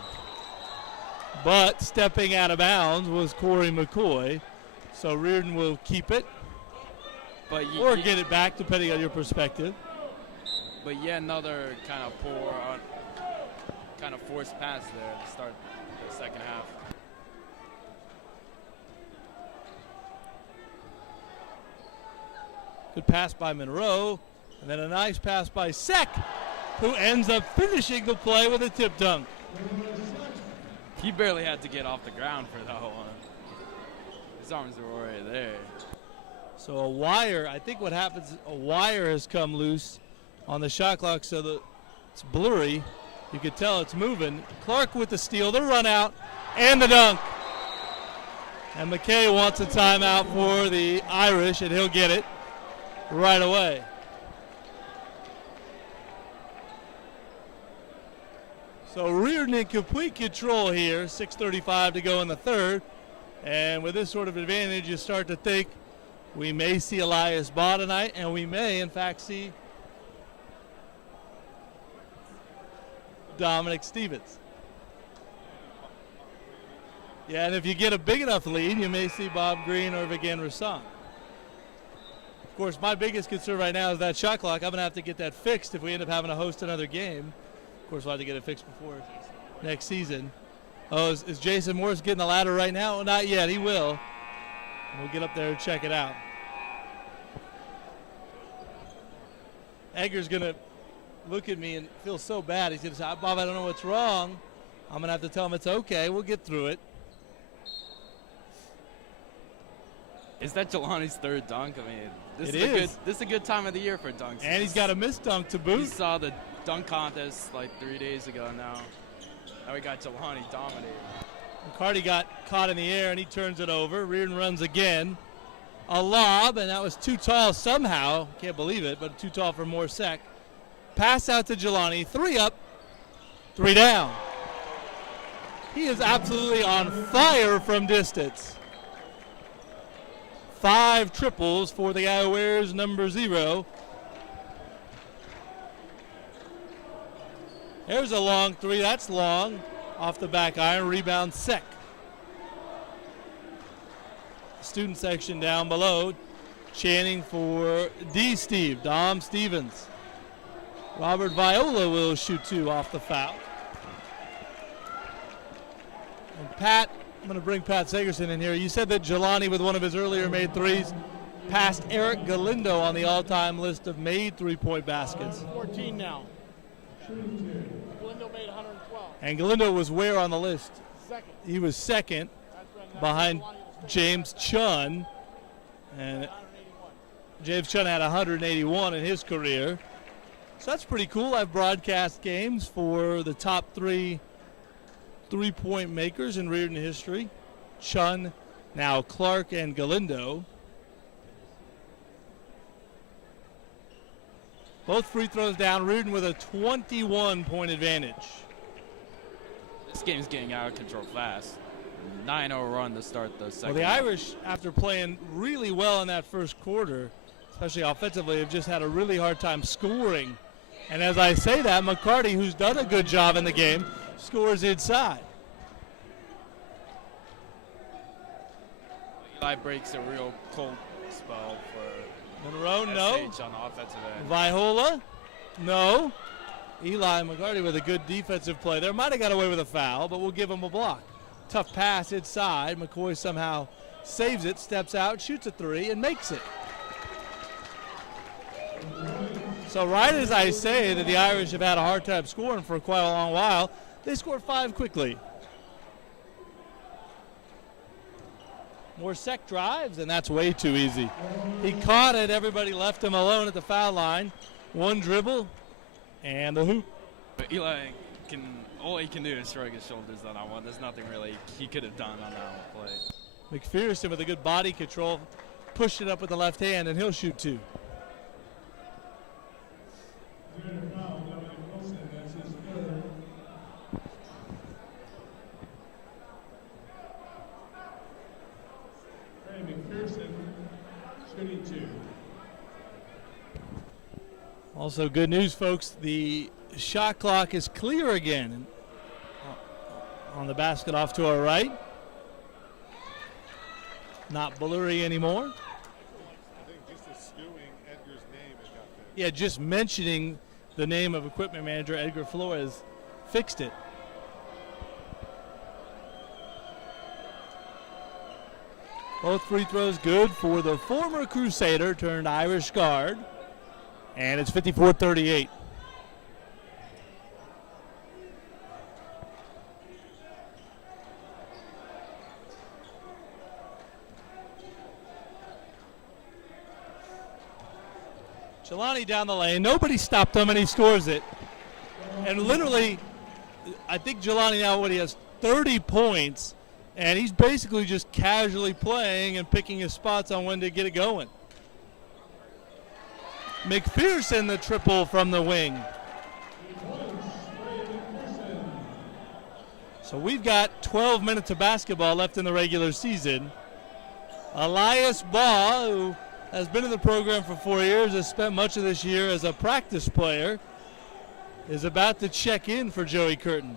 But stepping out of bounds was Corey McCoy, so Riordan will keep it or get it back, depending on your perspective. But yet another kind of poor, kind of forced pass there to start the second half. Good pass by Monroe, and then a nice pass by Seck, who ends up finishing the play with a tip dunk. He barely had to get off the ground for that one. His arms were already there. So a wire, I think what happens, a wire has come loose on the shot clock, so it's blurry. You can tell it's moving. Clark with the steal, the run out, and the dunk. And McKay wants a timeout for the Irish, and he'll get it right away. So Riordan in complete control here, 6:35 to go in the third. And with this sort of advantage, you start to think we may see Elias Baugh tonight, and we may, in fact, see Dominic Stevens. Yeah, and if you get a big enough lead, you may see Bob Green or Vigan Rasan. Of course, my biggest concern right now is that shot clock. I'm going to have to get that fixed if we end up having to host another game. Of course, we'll have to get it fixed before next season. Oh, is Jason Morris getting the ladder right now? Not yet. He will. We'll get up there and check it out. Egger's going to look at me and feel so bad. He's going to say, Bob, I don't know what's wrong. I'm going to have to tell him it's okay. We'll get through it. Is that Jelani's third dunk? I mean, this is a good time of the year for dunks. And he's got a missed dunk to boot. You saw the dunk contest like 3 days ago now. Now we got Jelani dominating. McCarty got caught in the air, and he turns it over. Riordan runs again. A lob, and that was too tall somehow. Can't believe it, but too tall for Morsek. Pass out to Jelani. 3 up, 3 down. He is absolutely on fire from distance. 5 triples for the guy who wears number 0. There's a long 3. That's long. Off the back iron. Rebound Seck. Student section down below. Chanting for D-Steve. Dom Stevens. Robert Viola will shoot 2 off the foul. And Pat, I'm going to bring Pat Sagerson in here. You said that Jelani, with one of his earlier made 3s, passed Eric Galindo on the all-time list of made 3-point baskets. 14 now. Galindo made 112. And Galindo was where on the list? Second. He was second behind James Chun. And James Chun had 181 in his career. So that's pretty cool. I've broadcast games for the top 3 3-point makers in Riordan history. Chun, now Clark, and Galindo. Both free throws down. Riordan with a 21-point advantage. This game's getting out of control fast. 9-0 run to start the second. Well, the half. Irish, after playing really well in that first quarter, especially offensively, have just had a really hard time scoring. And as I say that, McCarty, who's done a good job in the game, scores inside. Eli breaks a real cold spell for Monroe, no. SH on the offensive end. Viola, no. Eli McCarty with a good defensive play there. Might have got away with a foul, but we'll give him a block. Tough pass inside. McCoy somehow saves it, steps out, shoots a 3, and makes it. So right as I say that the Irish have had a hard time scoring for quite a long while, they scored 5 quickly. Morsek drives, and that's way too easy. He caught it. Everybody left him alone at the foul line. 1 dribble, and the hoop. But Eli all he can do is shrug his shoulders on that one. There's nothing really he could have done on that one play. McPherson with a good body control, pushed it up with the left hand, and he'll shoot 2. Also, good news, folks. The shot clock is clear again on the basket off to our right. Not blurry anymore. I think just eschewing Edgar's name has got that. Yeah, just mentioning the name of equipment manager Edgar Flores fixed it. Both free throws good for the former Crusader turned Irish guard. And it's 54-38. Jelani down the lane. Nobody stopped him, and he scores it. And literally, I think Jelani now, he has 30 points, and he's basically just casually playing and picking his spots on when to get it going. McPherson the triple from the wing. So we've got 12 minutes of basketball left in the regular season. Elias Baugh, who has been in the program for 4 years, has spent much of this year as a practice player, is about to check in for Joey Curtin.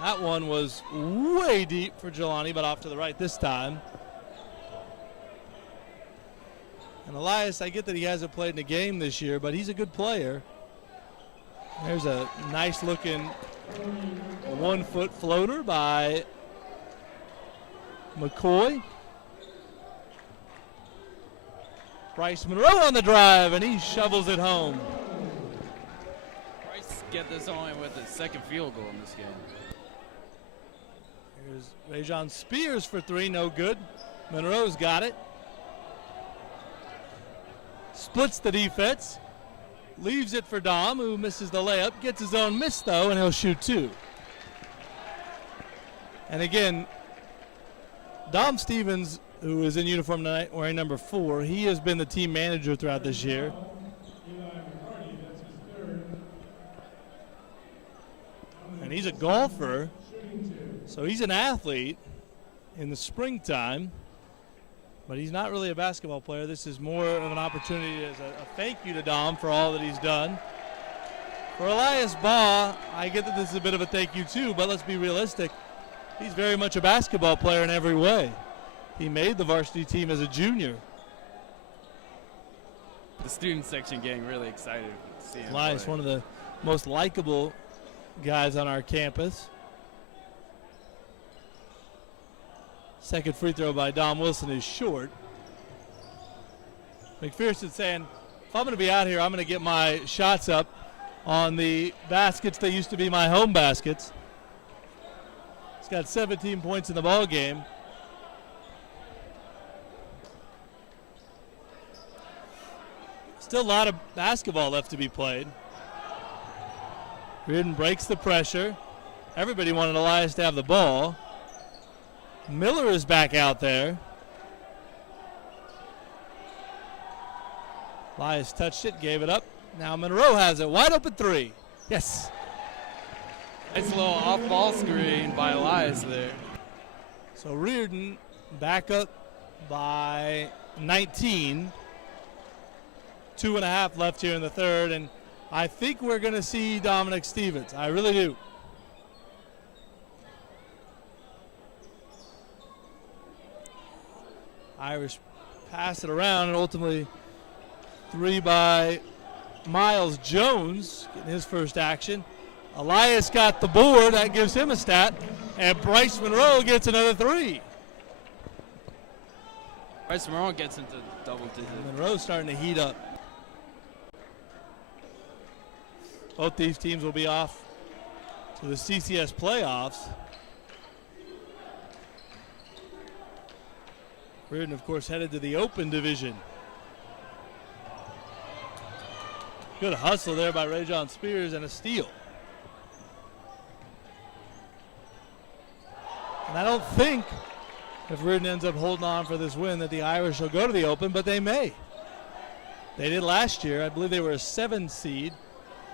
That one was way deep for Jelani, but off to the right this time. And Elias, I get that he hasn't played in a game this year, but he's a good player. There's a nice looking 1 foot floater by McCoy. Bryce Monroe on the drive, and he shovels it home. Bryce get this on with his second field goal in this game. Here's Rajon Spears for 3, no good. Monroe's got it. Splits the defense, leaves it for Dom, who misses the layup, gets his own miss though, and he'll shoot 2. And again, Dom Stevens, who is in uniform tonight wearing number 4, he has been the team manager throughout this year. And he's a golfer, so he's an athlete in the springtime. But he's not really a basketball player. This is more of an opportunity as a thank you to Dom for all that he's done. For Elias Baugh, I get that this is a bit of a thank you too, but let's be realistic. He's very much a basketball player in every way. He made the varsity team as a junior. The student section getting really excited to see him Elias, play. one of the most likable guys on our campus. Second free throw by Dom Wilson is short. McPherson saying, if I'm going to be out here, I'm going to get my shots up on the baskets that used to be my home baskets. He's got 17 points in the ball game. Still a lot of basketball left to be played. Riordan breaks the pressure. Everybody wanted Elias to have the ball. Miller is back out there. Elias touched it, gave it up. Now Monroe has it. Wide open 3. Yes. Nice little off-ball screen by Elias there. So Riordan back up by 19. 2.5 left here in the third, and I think we're going to see Dominic Stevens. I really do. Irish pass it around, and ultimately 3 by Miles Jones getting his first action. Elias got the board. That gives him a stat. And Bryce Monroe gets another 3. Bryce Monroe gets into double digits. Monroe's starting to heat up. Both these teams will be off to the CCS playoffs. Riordan, of course, headed to the Open Division. Good hustle there by Rajon Spears and a steal. And I don't think, if Riordan ends up holding on for this win, that the Irish will go to the Open, but they may. They did last year. I believe they were a 7 seed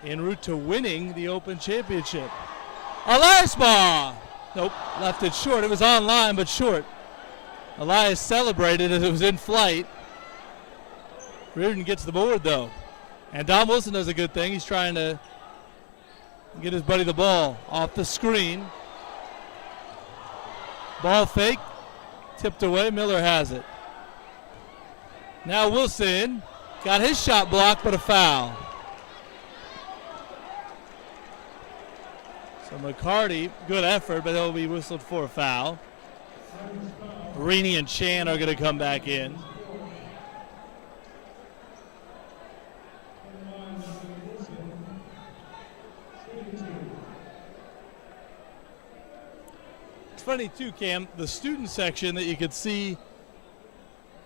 en route to winning the Open Championship. Elias Baugh! Nope, left it short. It was online, but short. Elias celebrated as it was in flight. Riordan gets the board, though. And Don Wilson does a good thing. He's trying to get his buddy the ball off the screen. Ball fake, tipped away. Miller has it. Now Wilson got his shot blocked, but a foul. So McCarty, good effort, but he'll be whistled for a foul. Reaney and Chan are going to come back in. It's funny too, Cam, the student section that you could see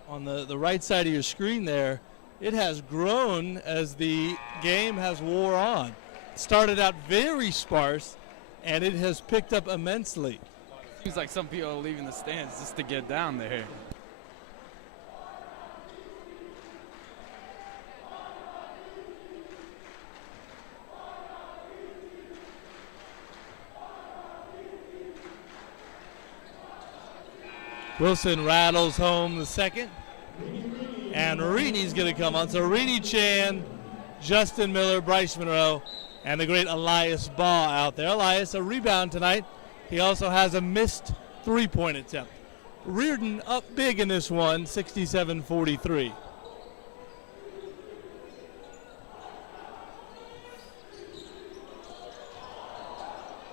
on the right side of your screen there, it has grown as the game has wore on. It started out very sparse, and it has picked up immensely. Seems like some people are leaving the stands just to get down there. Wilson rattles home the second. And Reaney's going to come on. So Reaney, Chan, Justin Miller, Bryce Monroe, and the great Elias Baugh out there. Elias, a rebound tonight. He also has a missed three-point attempt. Riordan up big in this one, 67-43.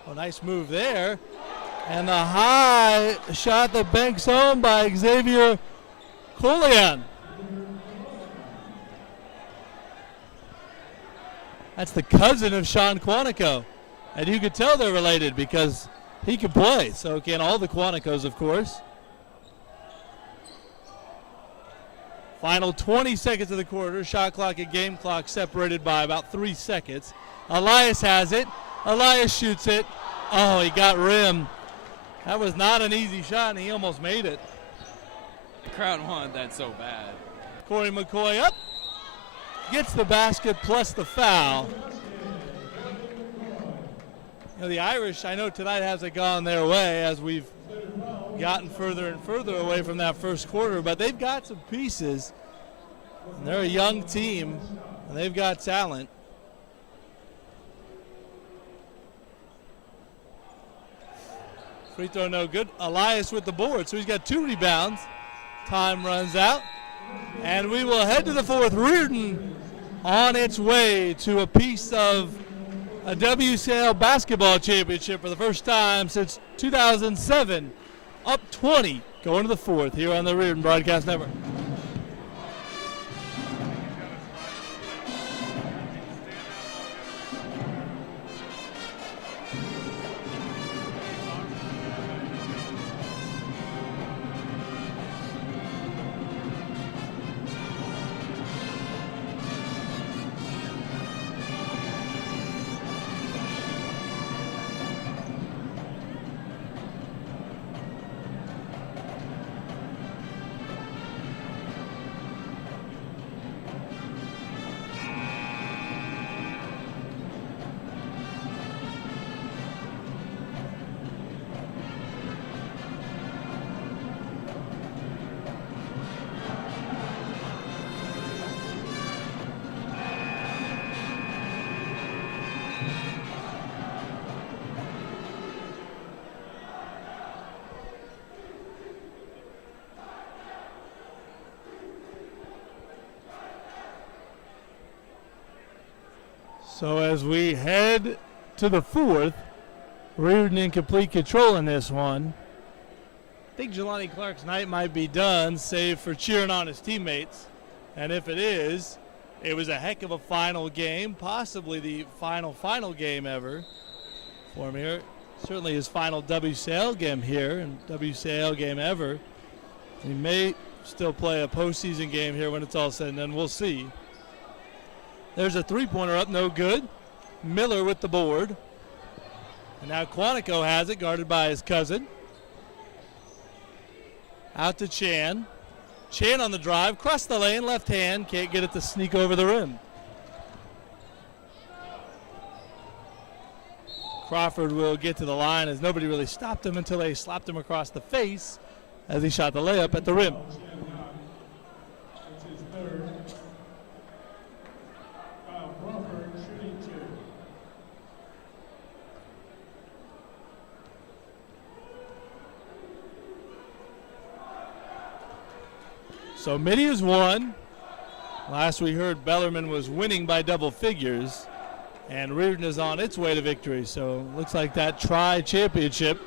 Oh, nice move there. And the high shot that banks home by Xavier Colian. That's the cousin of Sean Quantico. And you could tell they're related because he can play. So can all the Quanticos, of course. Final 20 seconds of the quarter. Shot clock and game clock separated by about 3 seconds. Elias has it. Elias shoots it. Oh, he got rim. That was not an easy shot, and he almost made it. The crowd wanted that so bad. Corey McCoy up. Gets the basket plus the foul. You know, the Irish, I know tonight hasn't gone their way as we've gotten further and further away from that first quarter, but they've got some pieces. And they're a young team, and they've got talent. Free throw no good. Elias with the board, so he's got 2 rebounds. Time runs out. And we will head to the fourth. Riordan on its way to a piece of a WCAL basketball championship for the first time since 2007. Up 20 going to the fourth here on the Riordan Broadcast Network. So as we head to the fourth, Riordan in complete control in this one. I think Jelani Clark's night might be done, save for cheering on his teammates. And if it is, it was a heck of a final game, possibly the final game ever for him here. Certainly his final WCAL game here and WCAL game ever. He may still play a postseason game here when it's all said and done. We'll see. There's a three-pointer up, no good. Miller with the board. And now Quantico has it, guarded by his cousin. Out to Chan. Chan on the drive, cross the lane, left hand, can't get it to sneak over the rim. Crawford will get to the line as nobody really stopped him until they slapped him across the face as he shot the layup at the rim. So Mitty has won. Last we heard, Bellarmine was winning by double figures, and Riordan is on its way to victory. So looks like that tri-championship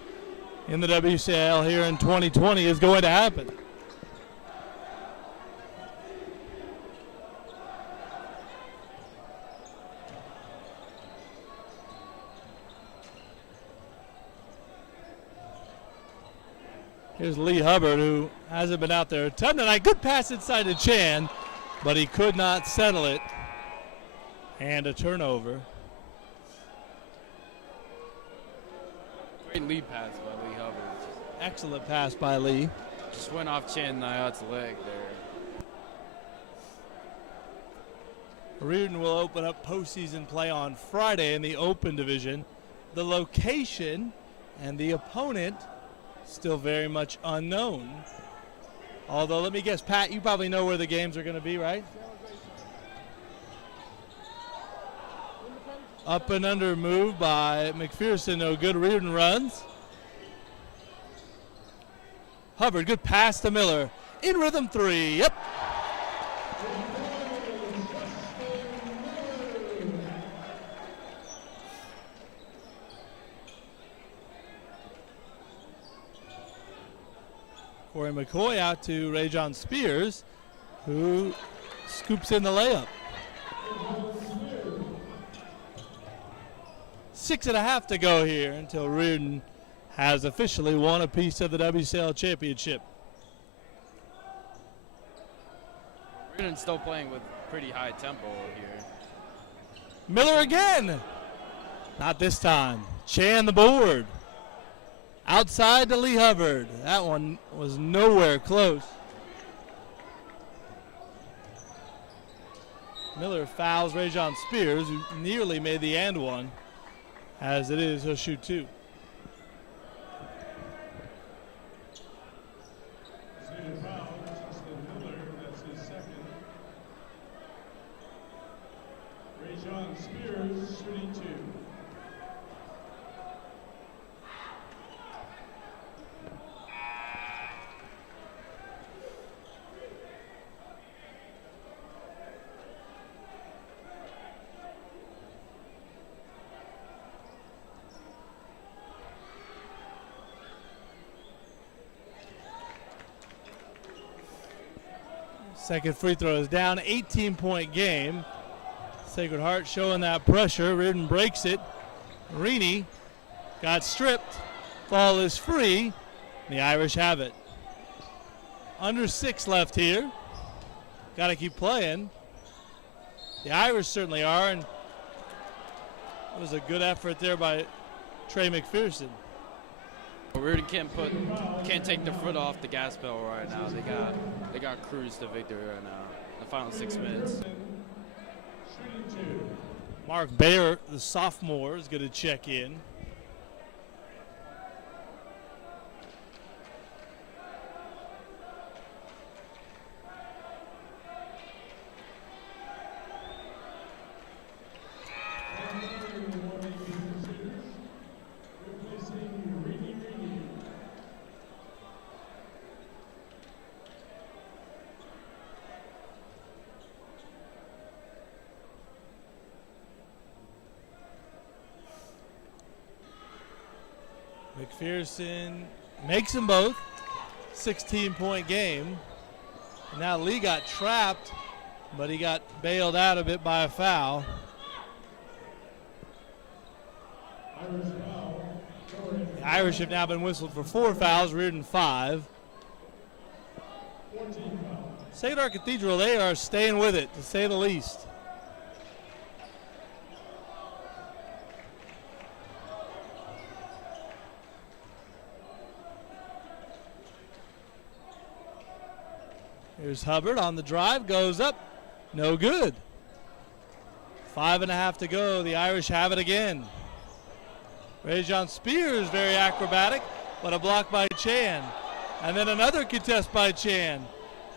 in the WCAL here in 2020 is going to happen. Here's Lee Hubbard, who hasn't been out there a ton tonight. Good pass inside to Chan, but he could not settle it. And a turnover. Great lead pass by Lee Hubbard. Excellent pass by Lee. Just went off Chan Nayat's leg there. Riordan will open up postseason play on Friday in the Open Division. The location and the opponent still very much unknown. Although, let me guess, Pat, you probably know where the games are going to be, right? Up and under move by McPherson. No good. Riordan runs. Hubbard, good pass to Miller. In rhythm three. Yep. Corey McCoy out to Rajon Spears, who scoops in the layup. 6.5 to go here until Riordan has officially won a piece of the WCAL championship. Riordan's still playing with pretty high tempo here. Miller again. Not this time. Chan the board. Outside to Lee Hubbard. That one was nowhere close. Miller fouls Rajon Spears, who nearly made the and one. As it is, he'll shoot two. Rajon Spears shooting two. Second free throw is down, 18-point game. Sacred Heart showing that pressure. Riordan breaks it. Rini got stripped. Ball is free. The Irish have it. Under 6 left here. Got to keep playing. The Irish certainly are, and it was a good effort there by Trey McPherson. Riordan can't take their foot off the gas pedal right now. They got cruised to victory right now. The final 6 minutes. Mark Bayer, the sophomore, is going to check in. McPherson makes them both. 16-point game. Now Lee got trapped, but he got bailed out of it by a foul. The Irish have now been whistled for 4 fouls, Riordan 5. Sacred Heart Cathedral, they are staying with it, to say the least. Here's Hubbard on the drive, goes up, no good. 5.5 to go, the Irish have it again. Rajon Spears, very acrobatic, but a block by Chan. And then another contest by Chan.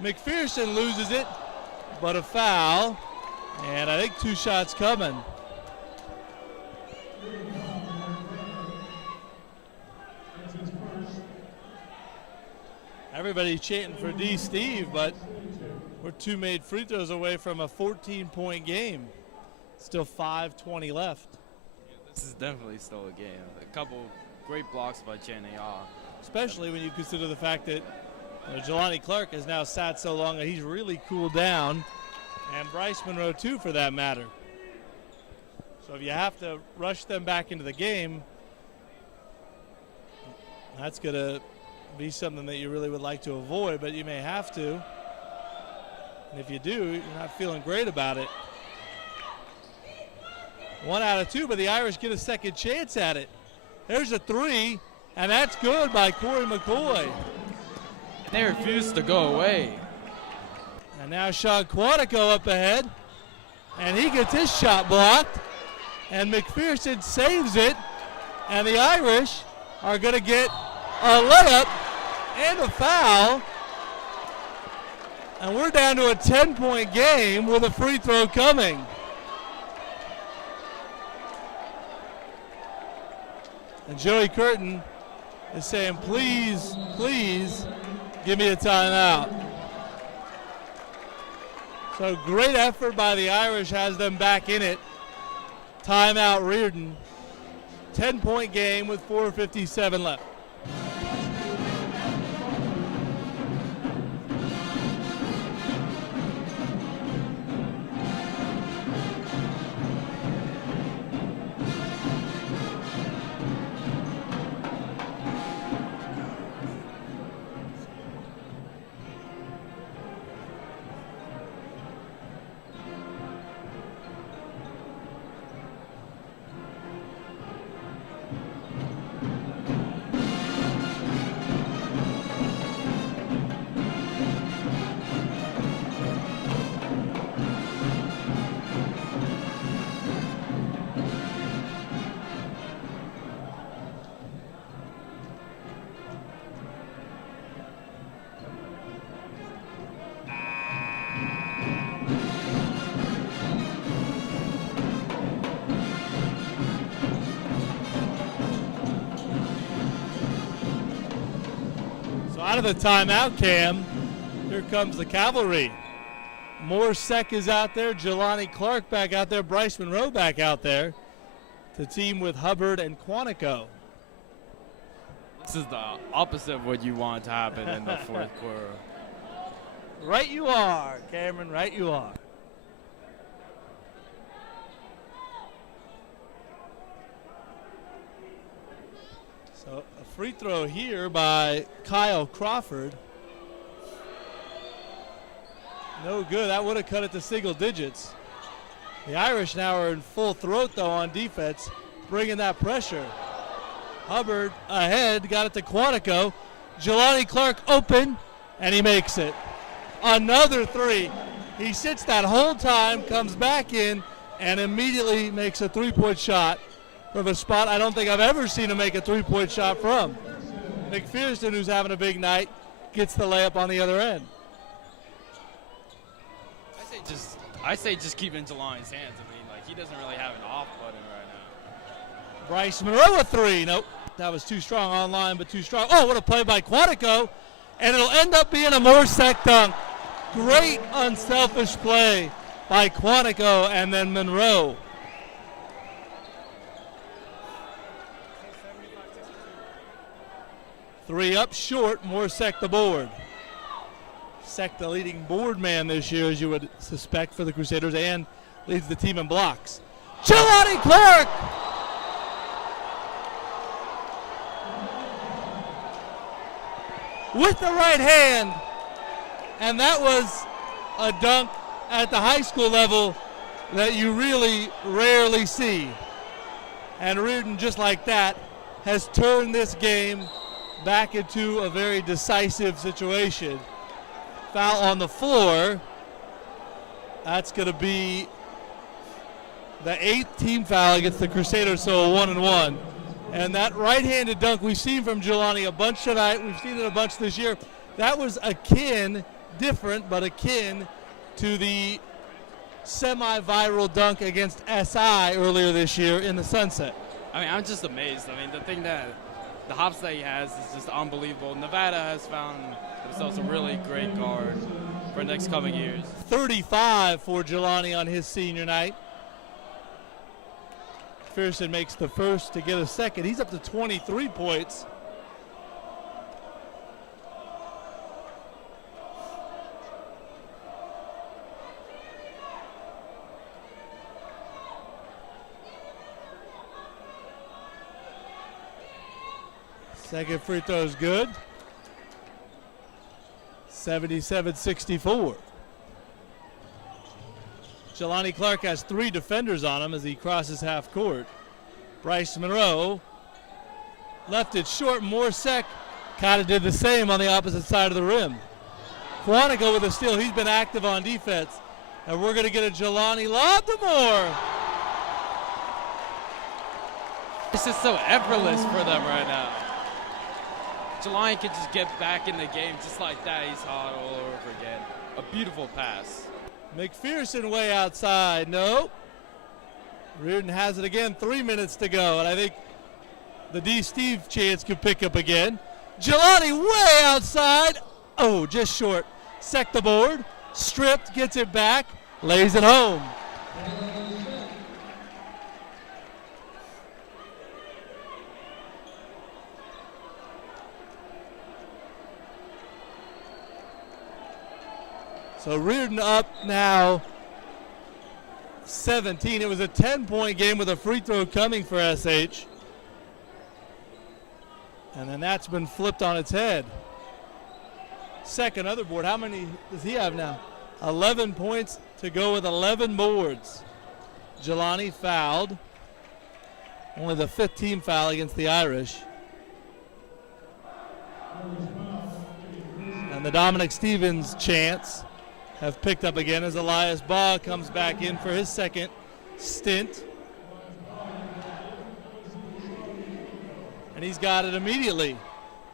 McPherson loses it, but a foul. And I think 2 shots coming. Everybody chanting for D. Steve, but We're 2 made free throws away from a 14-point game. Still 5:20 left. Yeah, this is definitely still a game. A couple great blocks by Chanaya. Especially when you consider the fact that Jelani Clark has now sat so long that he's really cooled down, and Bryce Monroe too, for that matter. So if you have to rush them back into the game, that's going to be something that you really would like to avoid, but you may have to. And if you do, you're not feeling great about it. 1 out of 2, but the Irish get a second chance at it. There's a 3, and that's good by Corey McCoy. They refuse to go away. And now Sean Quantico up ahead, and he gets his shot blocked, and McPherson saves it, and the Irish are going to get a layup and a foul, and we're down to a 10-point game with a free throw coming. And Joey Curtin is saying, please, please, give me a timeout. So great effort by the Irish has them back in it. Timeout Riordan. 10-point game with 4:57 left. Out of the timeout, Cam, here comes the cavalry. Morsek is out there, Jelani Clark back out there, Bryce Monroe back out there to team with Hubbard and Quantico. This is the opposite of what you want to happen in the fourth quarter. Right you are, Cameron, right you are. So a free throw here by Kyle Crawford. No good. That would have cut it to single digits. The Irish now are in full throat, though, on defense, bringing that pressure. Hubbard ahead, got it to Quantico. Jelani Clark open, and he makes it. Another 3. He sits that whole time, comes back in, and immediately makes a 3-point shot from a spot I don't think I've ever seen him make a 3-point shot from. McPherson, who's having a big night, gets the layup on the other end. I say just keep in Jelani's hands. I mean, like, he doesn't really have an off button right now. Bryce Monroe a 3. Nope, that was too strong online, but too strong. Oh, what a play by Quantico, and it'll end up being a Morsek dunk. Great unselfish play by Quantico and then Monroe. Three up short, Morsek the board. Sek the leading board man this year, as you would suspect, for the Crusaders, and leads the team in blocks. Jelani Clark! With the right hand, and that was a dunk at the high school level that you really rarely see. And Riordan, just like that, has turned this game back into a very decisive situation. Foul on the floor. That's going to be the 8th team foul against the Crusaders, so a 1-and-1. And that right-handed dunk we've seen from Jelani a bunch tonight. We've seen it a bunch this year. That was akin, different, but akin to the semi-viral dunk against SI earlier this year in the Sunset. I mean, I'm just amazed. I mean, the hops that he has is just unbelievable. Nevada has found themselves a really great guard. for next coming years. 35 for Jelani on his senior night. McPherson makes the first to get a second. He's up to 23 points. Second free throw is good. 77-64. Jelani Clark has 3 defenders on him as he crosses half court. Bryce Monroe left it short. Morsek kind of did the same on the opposite side of the rim. Quantico with a steal. He's been active on defense. And we're going to get a Jelani lob to Moore. This is so effortless for them right now. Jelani can just get back in the game just like that. He's hot all over again. A beautiful pass. McPherson way outside. No. Riordan has it again. 3 minutes to go. And I think the D. Steve chance could pick up again. Jelani way outside. Oh, just short. Sec the board. Stripped. Gets it back. Lays it home. So Riordan up now 17. It was a 10-point game with a free throw coming for SH. And then that's been flipped on its head. Second other board. How many does he have now? 11 points to go with 11 boards. Jelani fouled. Only the 5th team foul against the Irish. And the Dominic Stevens chants have picked up again as Elias Baugh comes back in for his second stint. And he's got it immediately.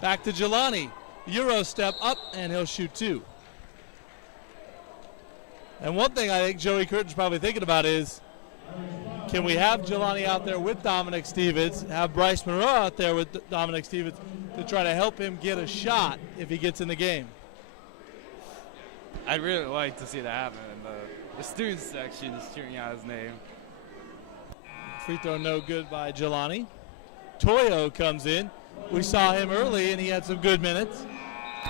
Back to Jelani. Euro step up, and he'll shoot 2. And one thing I think Joey Curtin's probably thinking about is, can we have Jelani out there with Dominic Stevens, have Bryce Monroe out there with Dominic Stevens to try to help him get a shot if he gets in the game? I'd really like to see that happen. The student section is cheering out his name. Free throw no good by Jelani. Toyo comes in. We saw him early, and he had some good minutes.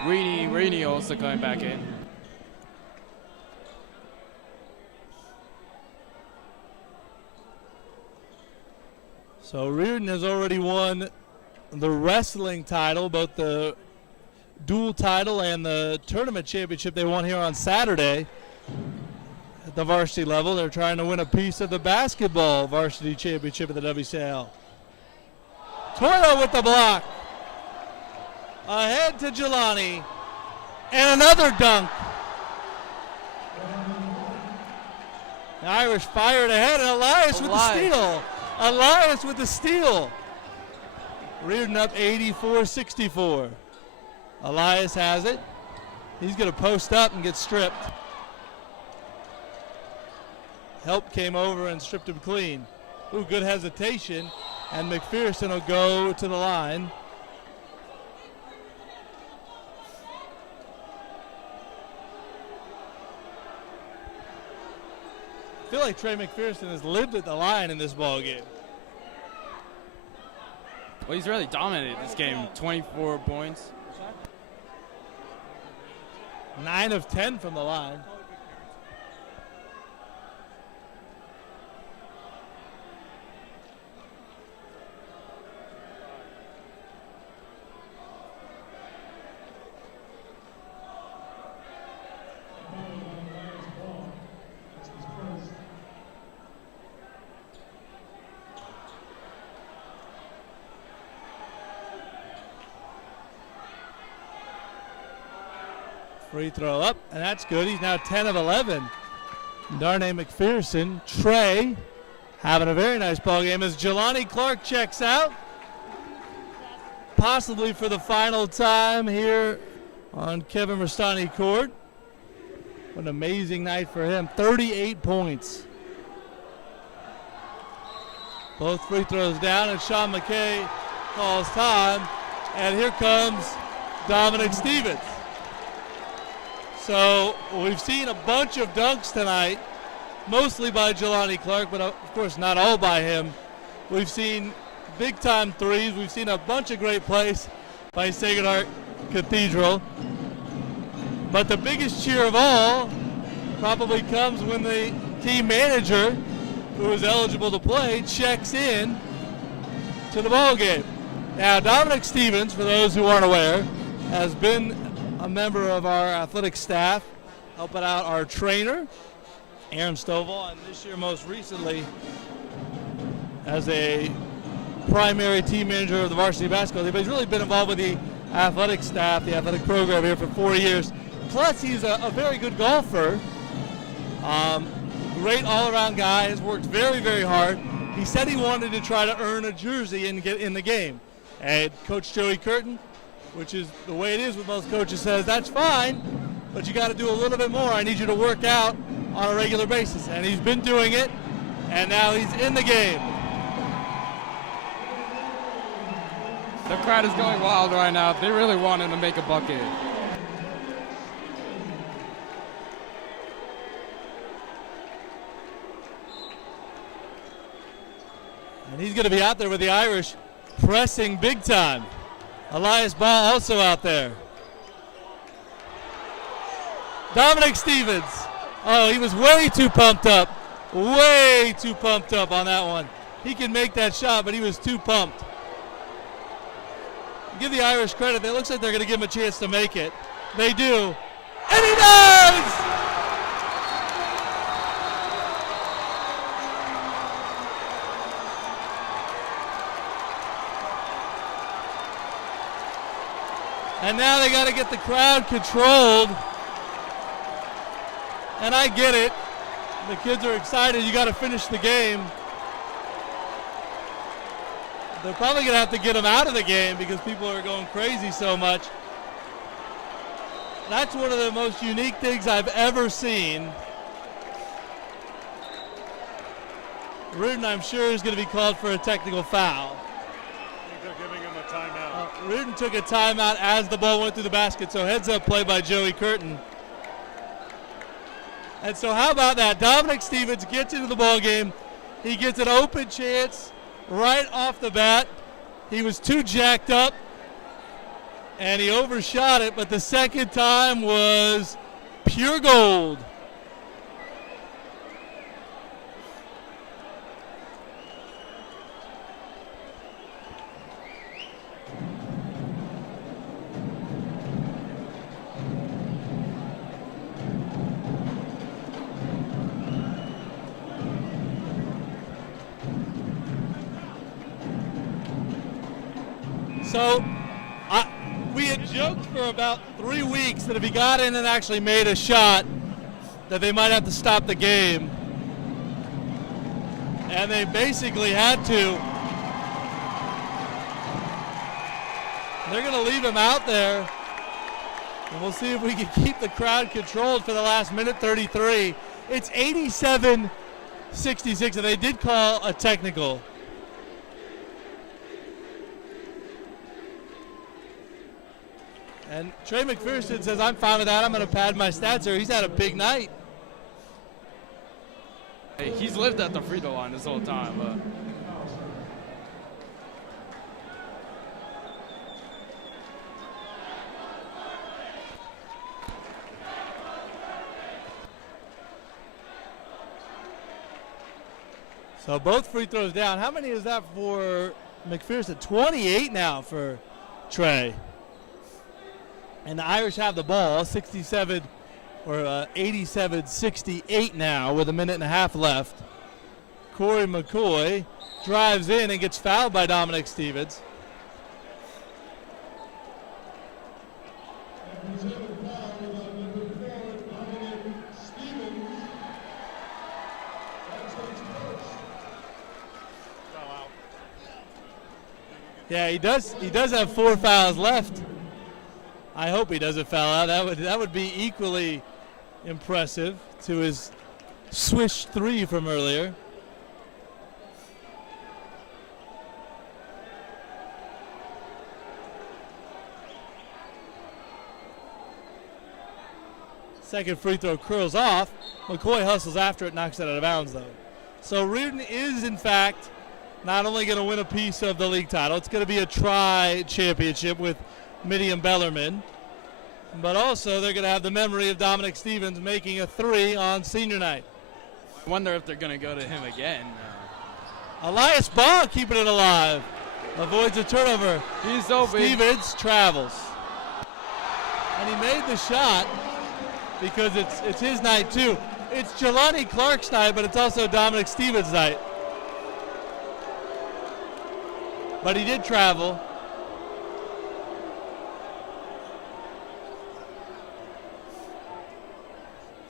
Rainey also coming back in. So Riordan has already won the wrestling title, both the dual title and the tournament championship they won here on Saturday at the varsity level. They're trying to win a piece of the basketball varsity championship at the WCAL. Toyo with the block. Ahead to Jelani. And another dunk. The Irish fired ahead, and Elias with the steal. Elias with the steal. Riordan up 84-64. Elias has it. He's going to post up and get stripped. Help came over and stripped him clean. Ooh, good hesitation. And McPherson will go to the line. I feel like Trey McPherson has lived at the line in this ball game. Well, he's really dominated this game. 24 points. 9 of 10 from the line. Free throw up, and that's good. He's now 10 of 11. Darnay McPherson, Trey, having a very nice ball game as Jelani Clark checks out, possibly for the final time here on Kevin Rastani court. What an amazing night for him. 38 points. Both free throws down, and Sean McKay calls time. And here comes Dominic Stevens. So we've seen a bunch of dunks tonight, mostly by Jelani Clark, but of course not all by him. We've seen big-time threes. We've seen a bunch of great plays by Sacred Heart Cathedral. But the biggest cheer of all probably comes when the team manager, who is eligible to play, checks in to the ball game. Now, Dominic Stevens, for those who aren't aware, has been a member of our athletic staff, helping out our trainer, Aaron Stovall, and this year most recently as a primary team manager of the varsity basketball team. But he's really been involved with the athletic staff, the athletic program here for 4 years. Plus, he's a very good golfer. Great all-around guy, has worked very, very hard. He said he wanted to try to earn a jersey and get in the game. And Coach Joey Curtin, which is the way it is with most coaches, says, that's fine, but you got to do a little bit more. I need you to work out on a regular basis. And he's been doing it, and now he's in the game. The crowd is going wild right now. They really want him to make a bucket. And he's going to be out there with the Irish pressing big time. Elias Ball also out there. Dominic Stevens. Oh, he was way too pumped up. Way too pumped up on that one. He can make that shot, but he was too pumped. Give the Irish credit. It looks like they're going to give him a chance to make it. They do. And he does! And now they got to get the crowd controlled. And I get it. The kids are excited. You got to finish the game. They're probably going to have to get them out of the game because people are going crazy so much. That's one of the most unique things I've ever seen. Riordan, I'm sure, is going to be called for a technical foul. I think they're giving him a timeout. Riordan took a timeout as the ball went through the basket, so heads-up play by Joey Curtin. And so how about that? Dominic Stevens gets into the ball game. He gets an open chance right off the bat. He was too jacked up, and he overshot it, but the second time was pure gold. So we had joked for about 3 weeks that if he got in and actually made a shot, that they might have to stop the game. And they basically had to. They're going to leave him out there. And we'll see if we can keep the crowd controlled for the last minute 33. It's 87-66, and they did call a technical. And Trey McPherson says, I'm fine with that. I'm going to pad my stats here. He's had a big night. Hey, he's lived at the free throw line this whole time. So both free throws down. How many is that for McPherson? 28 now for Trey. And the Irish have the ball, 67 or 87-68 now with a minute and a half left. Corey McCoy drives in and gets fouled by Dominic Stevens. Yeah, he does have 4 fouls left. I hope he doesn't foul out. That would be equally impressive to his swish 3 from earlier. Second free throw curls off. McCoy hustles after it, knocks it out of bounds, though. So Riordan is, in fact, not only going to win a piece of the league title, it's going to be a tri-championship with Mitty and Bellarmine, but also they're going to have the memory of Dominic Stevens making a three on senior night. I wonder if they're going to go to him again. Elias Baugh keeping it alive. Avoids a turnover. He's open. Stevens travels. And he made the shot because it's his night too. It's Jelani Clark's night, but it's also Dominic Stevens' night. But he did travel.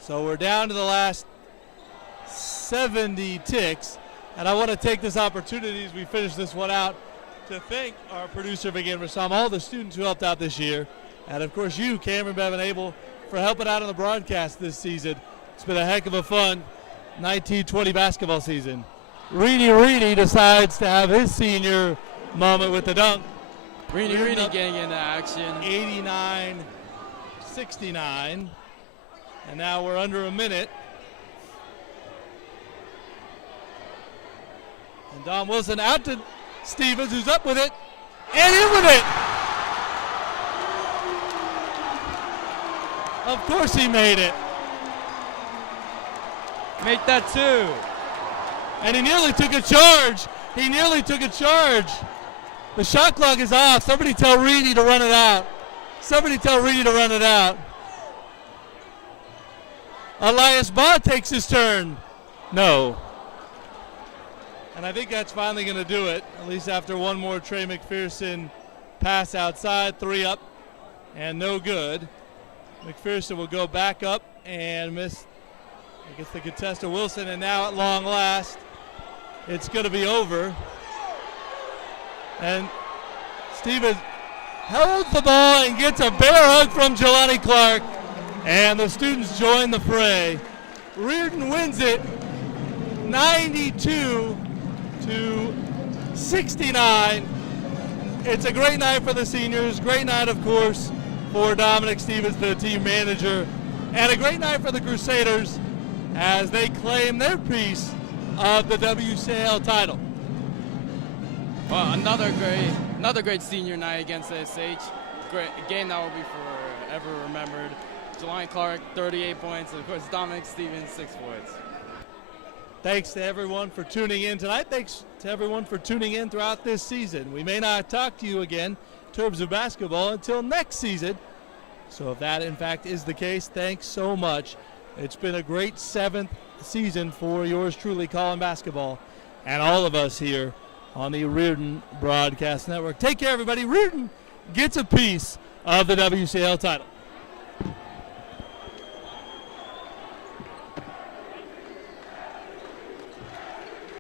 So we're down to the last 70 ticks. And I want to take this opportunity as we finish this one out to thank our producer, Big Rassam, all the students who helped out this year. And, of course, you, Cameron, Bevan, Abel, for helping out on the broadcast this season. It's been a heck of a fun 1920 basketball season. Reedy decides to have his senior moment with the dunk. Reedy getting into action. 89-69. And now we're under a minute. And Don Wilson out to Stevens, who's up with it, and in with it. Of course he made it. Make that two. And he nearly took a charge. The shot clock is off. Somebody tell Reedy to run it out. Elias Baugh takes his turn. No. And I think that's finally going to do it, at least after one more Trey McPherson pass outside, three up, and no good. McPherson will go back up and miss, I guess, the contestant Wilson, and now at long last, it's going to be over. And Stevens holds the ball and gets a bear hug from Jelani Clark, and the students join the fray. Riordan wins it 92-69. It's a great night for the seniors, great night, of course, for Dominic Stevens, the team manager, and a great night for the Crusaders as they claim their piece of the WCAL title. Well, another great senior night against SH. Great game that will be forever remembered. Jelani Clark, 38 points, and of course Dominic Stevens, 6 points. Thanks to everyone for tuning in tonight. Thanks to everyone for tuning in throughout this season. We may not talk to you again in terms of basketball until next season. So if that, in fact, is the case, thanks so much. It's been a great 7th season for yours truly, Colin Basketball, and all of us here on the Riordan Broadcast Network. Take care, everybody. Riordan gets a piece of the WCAL title.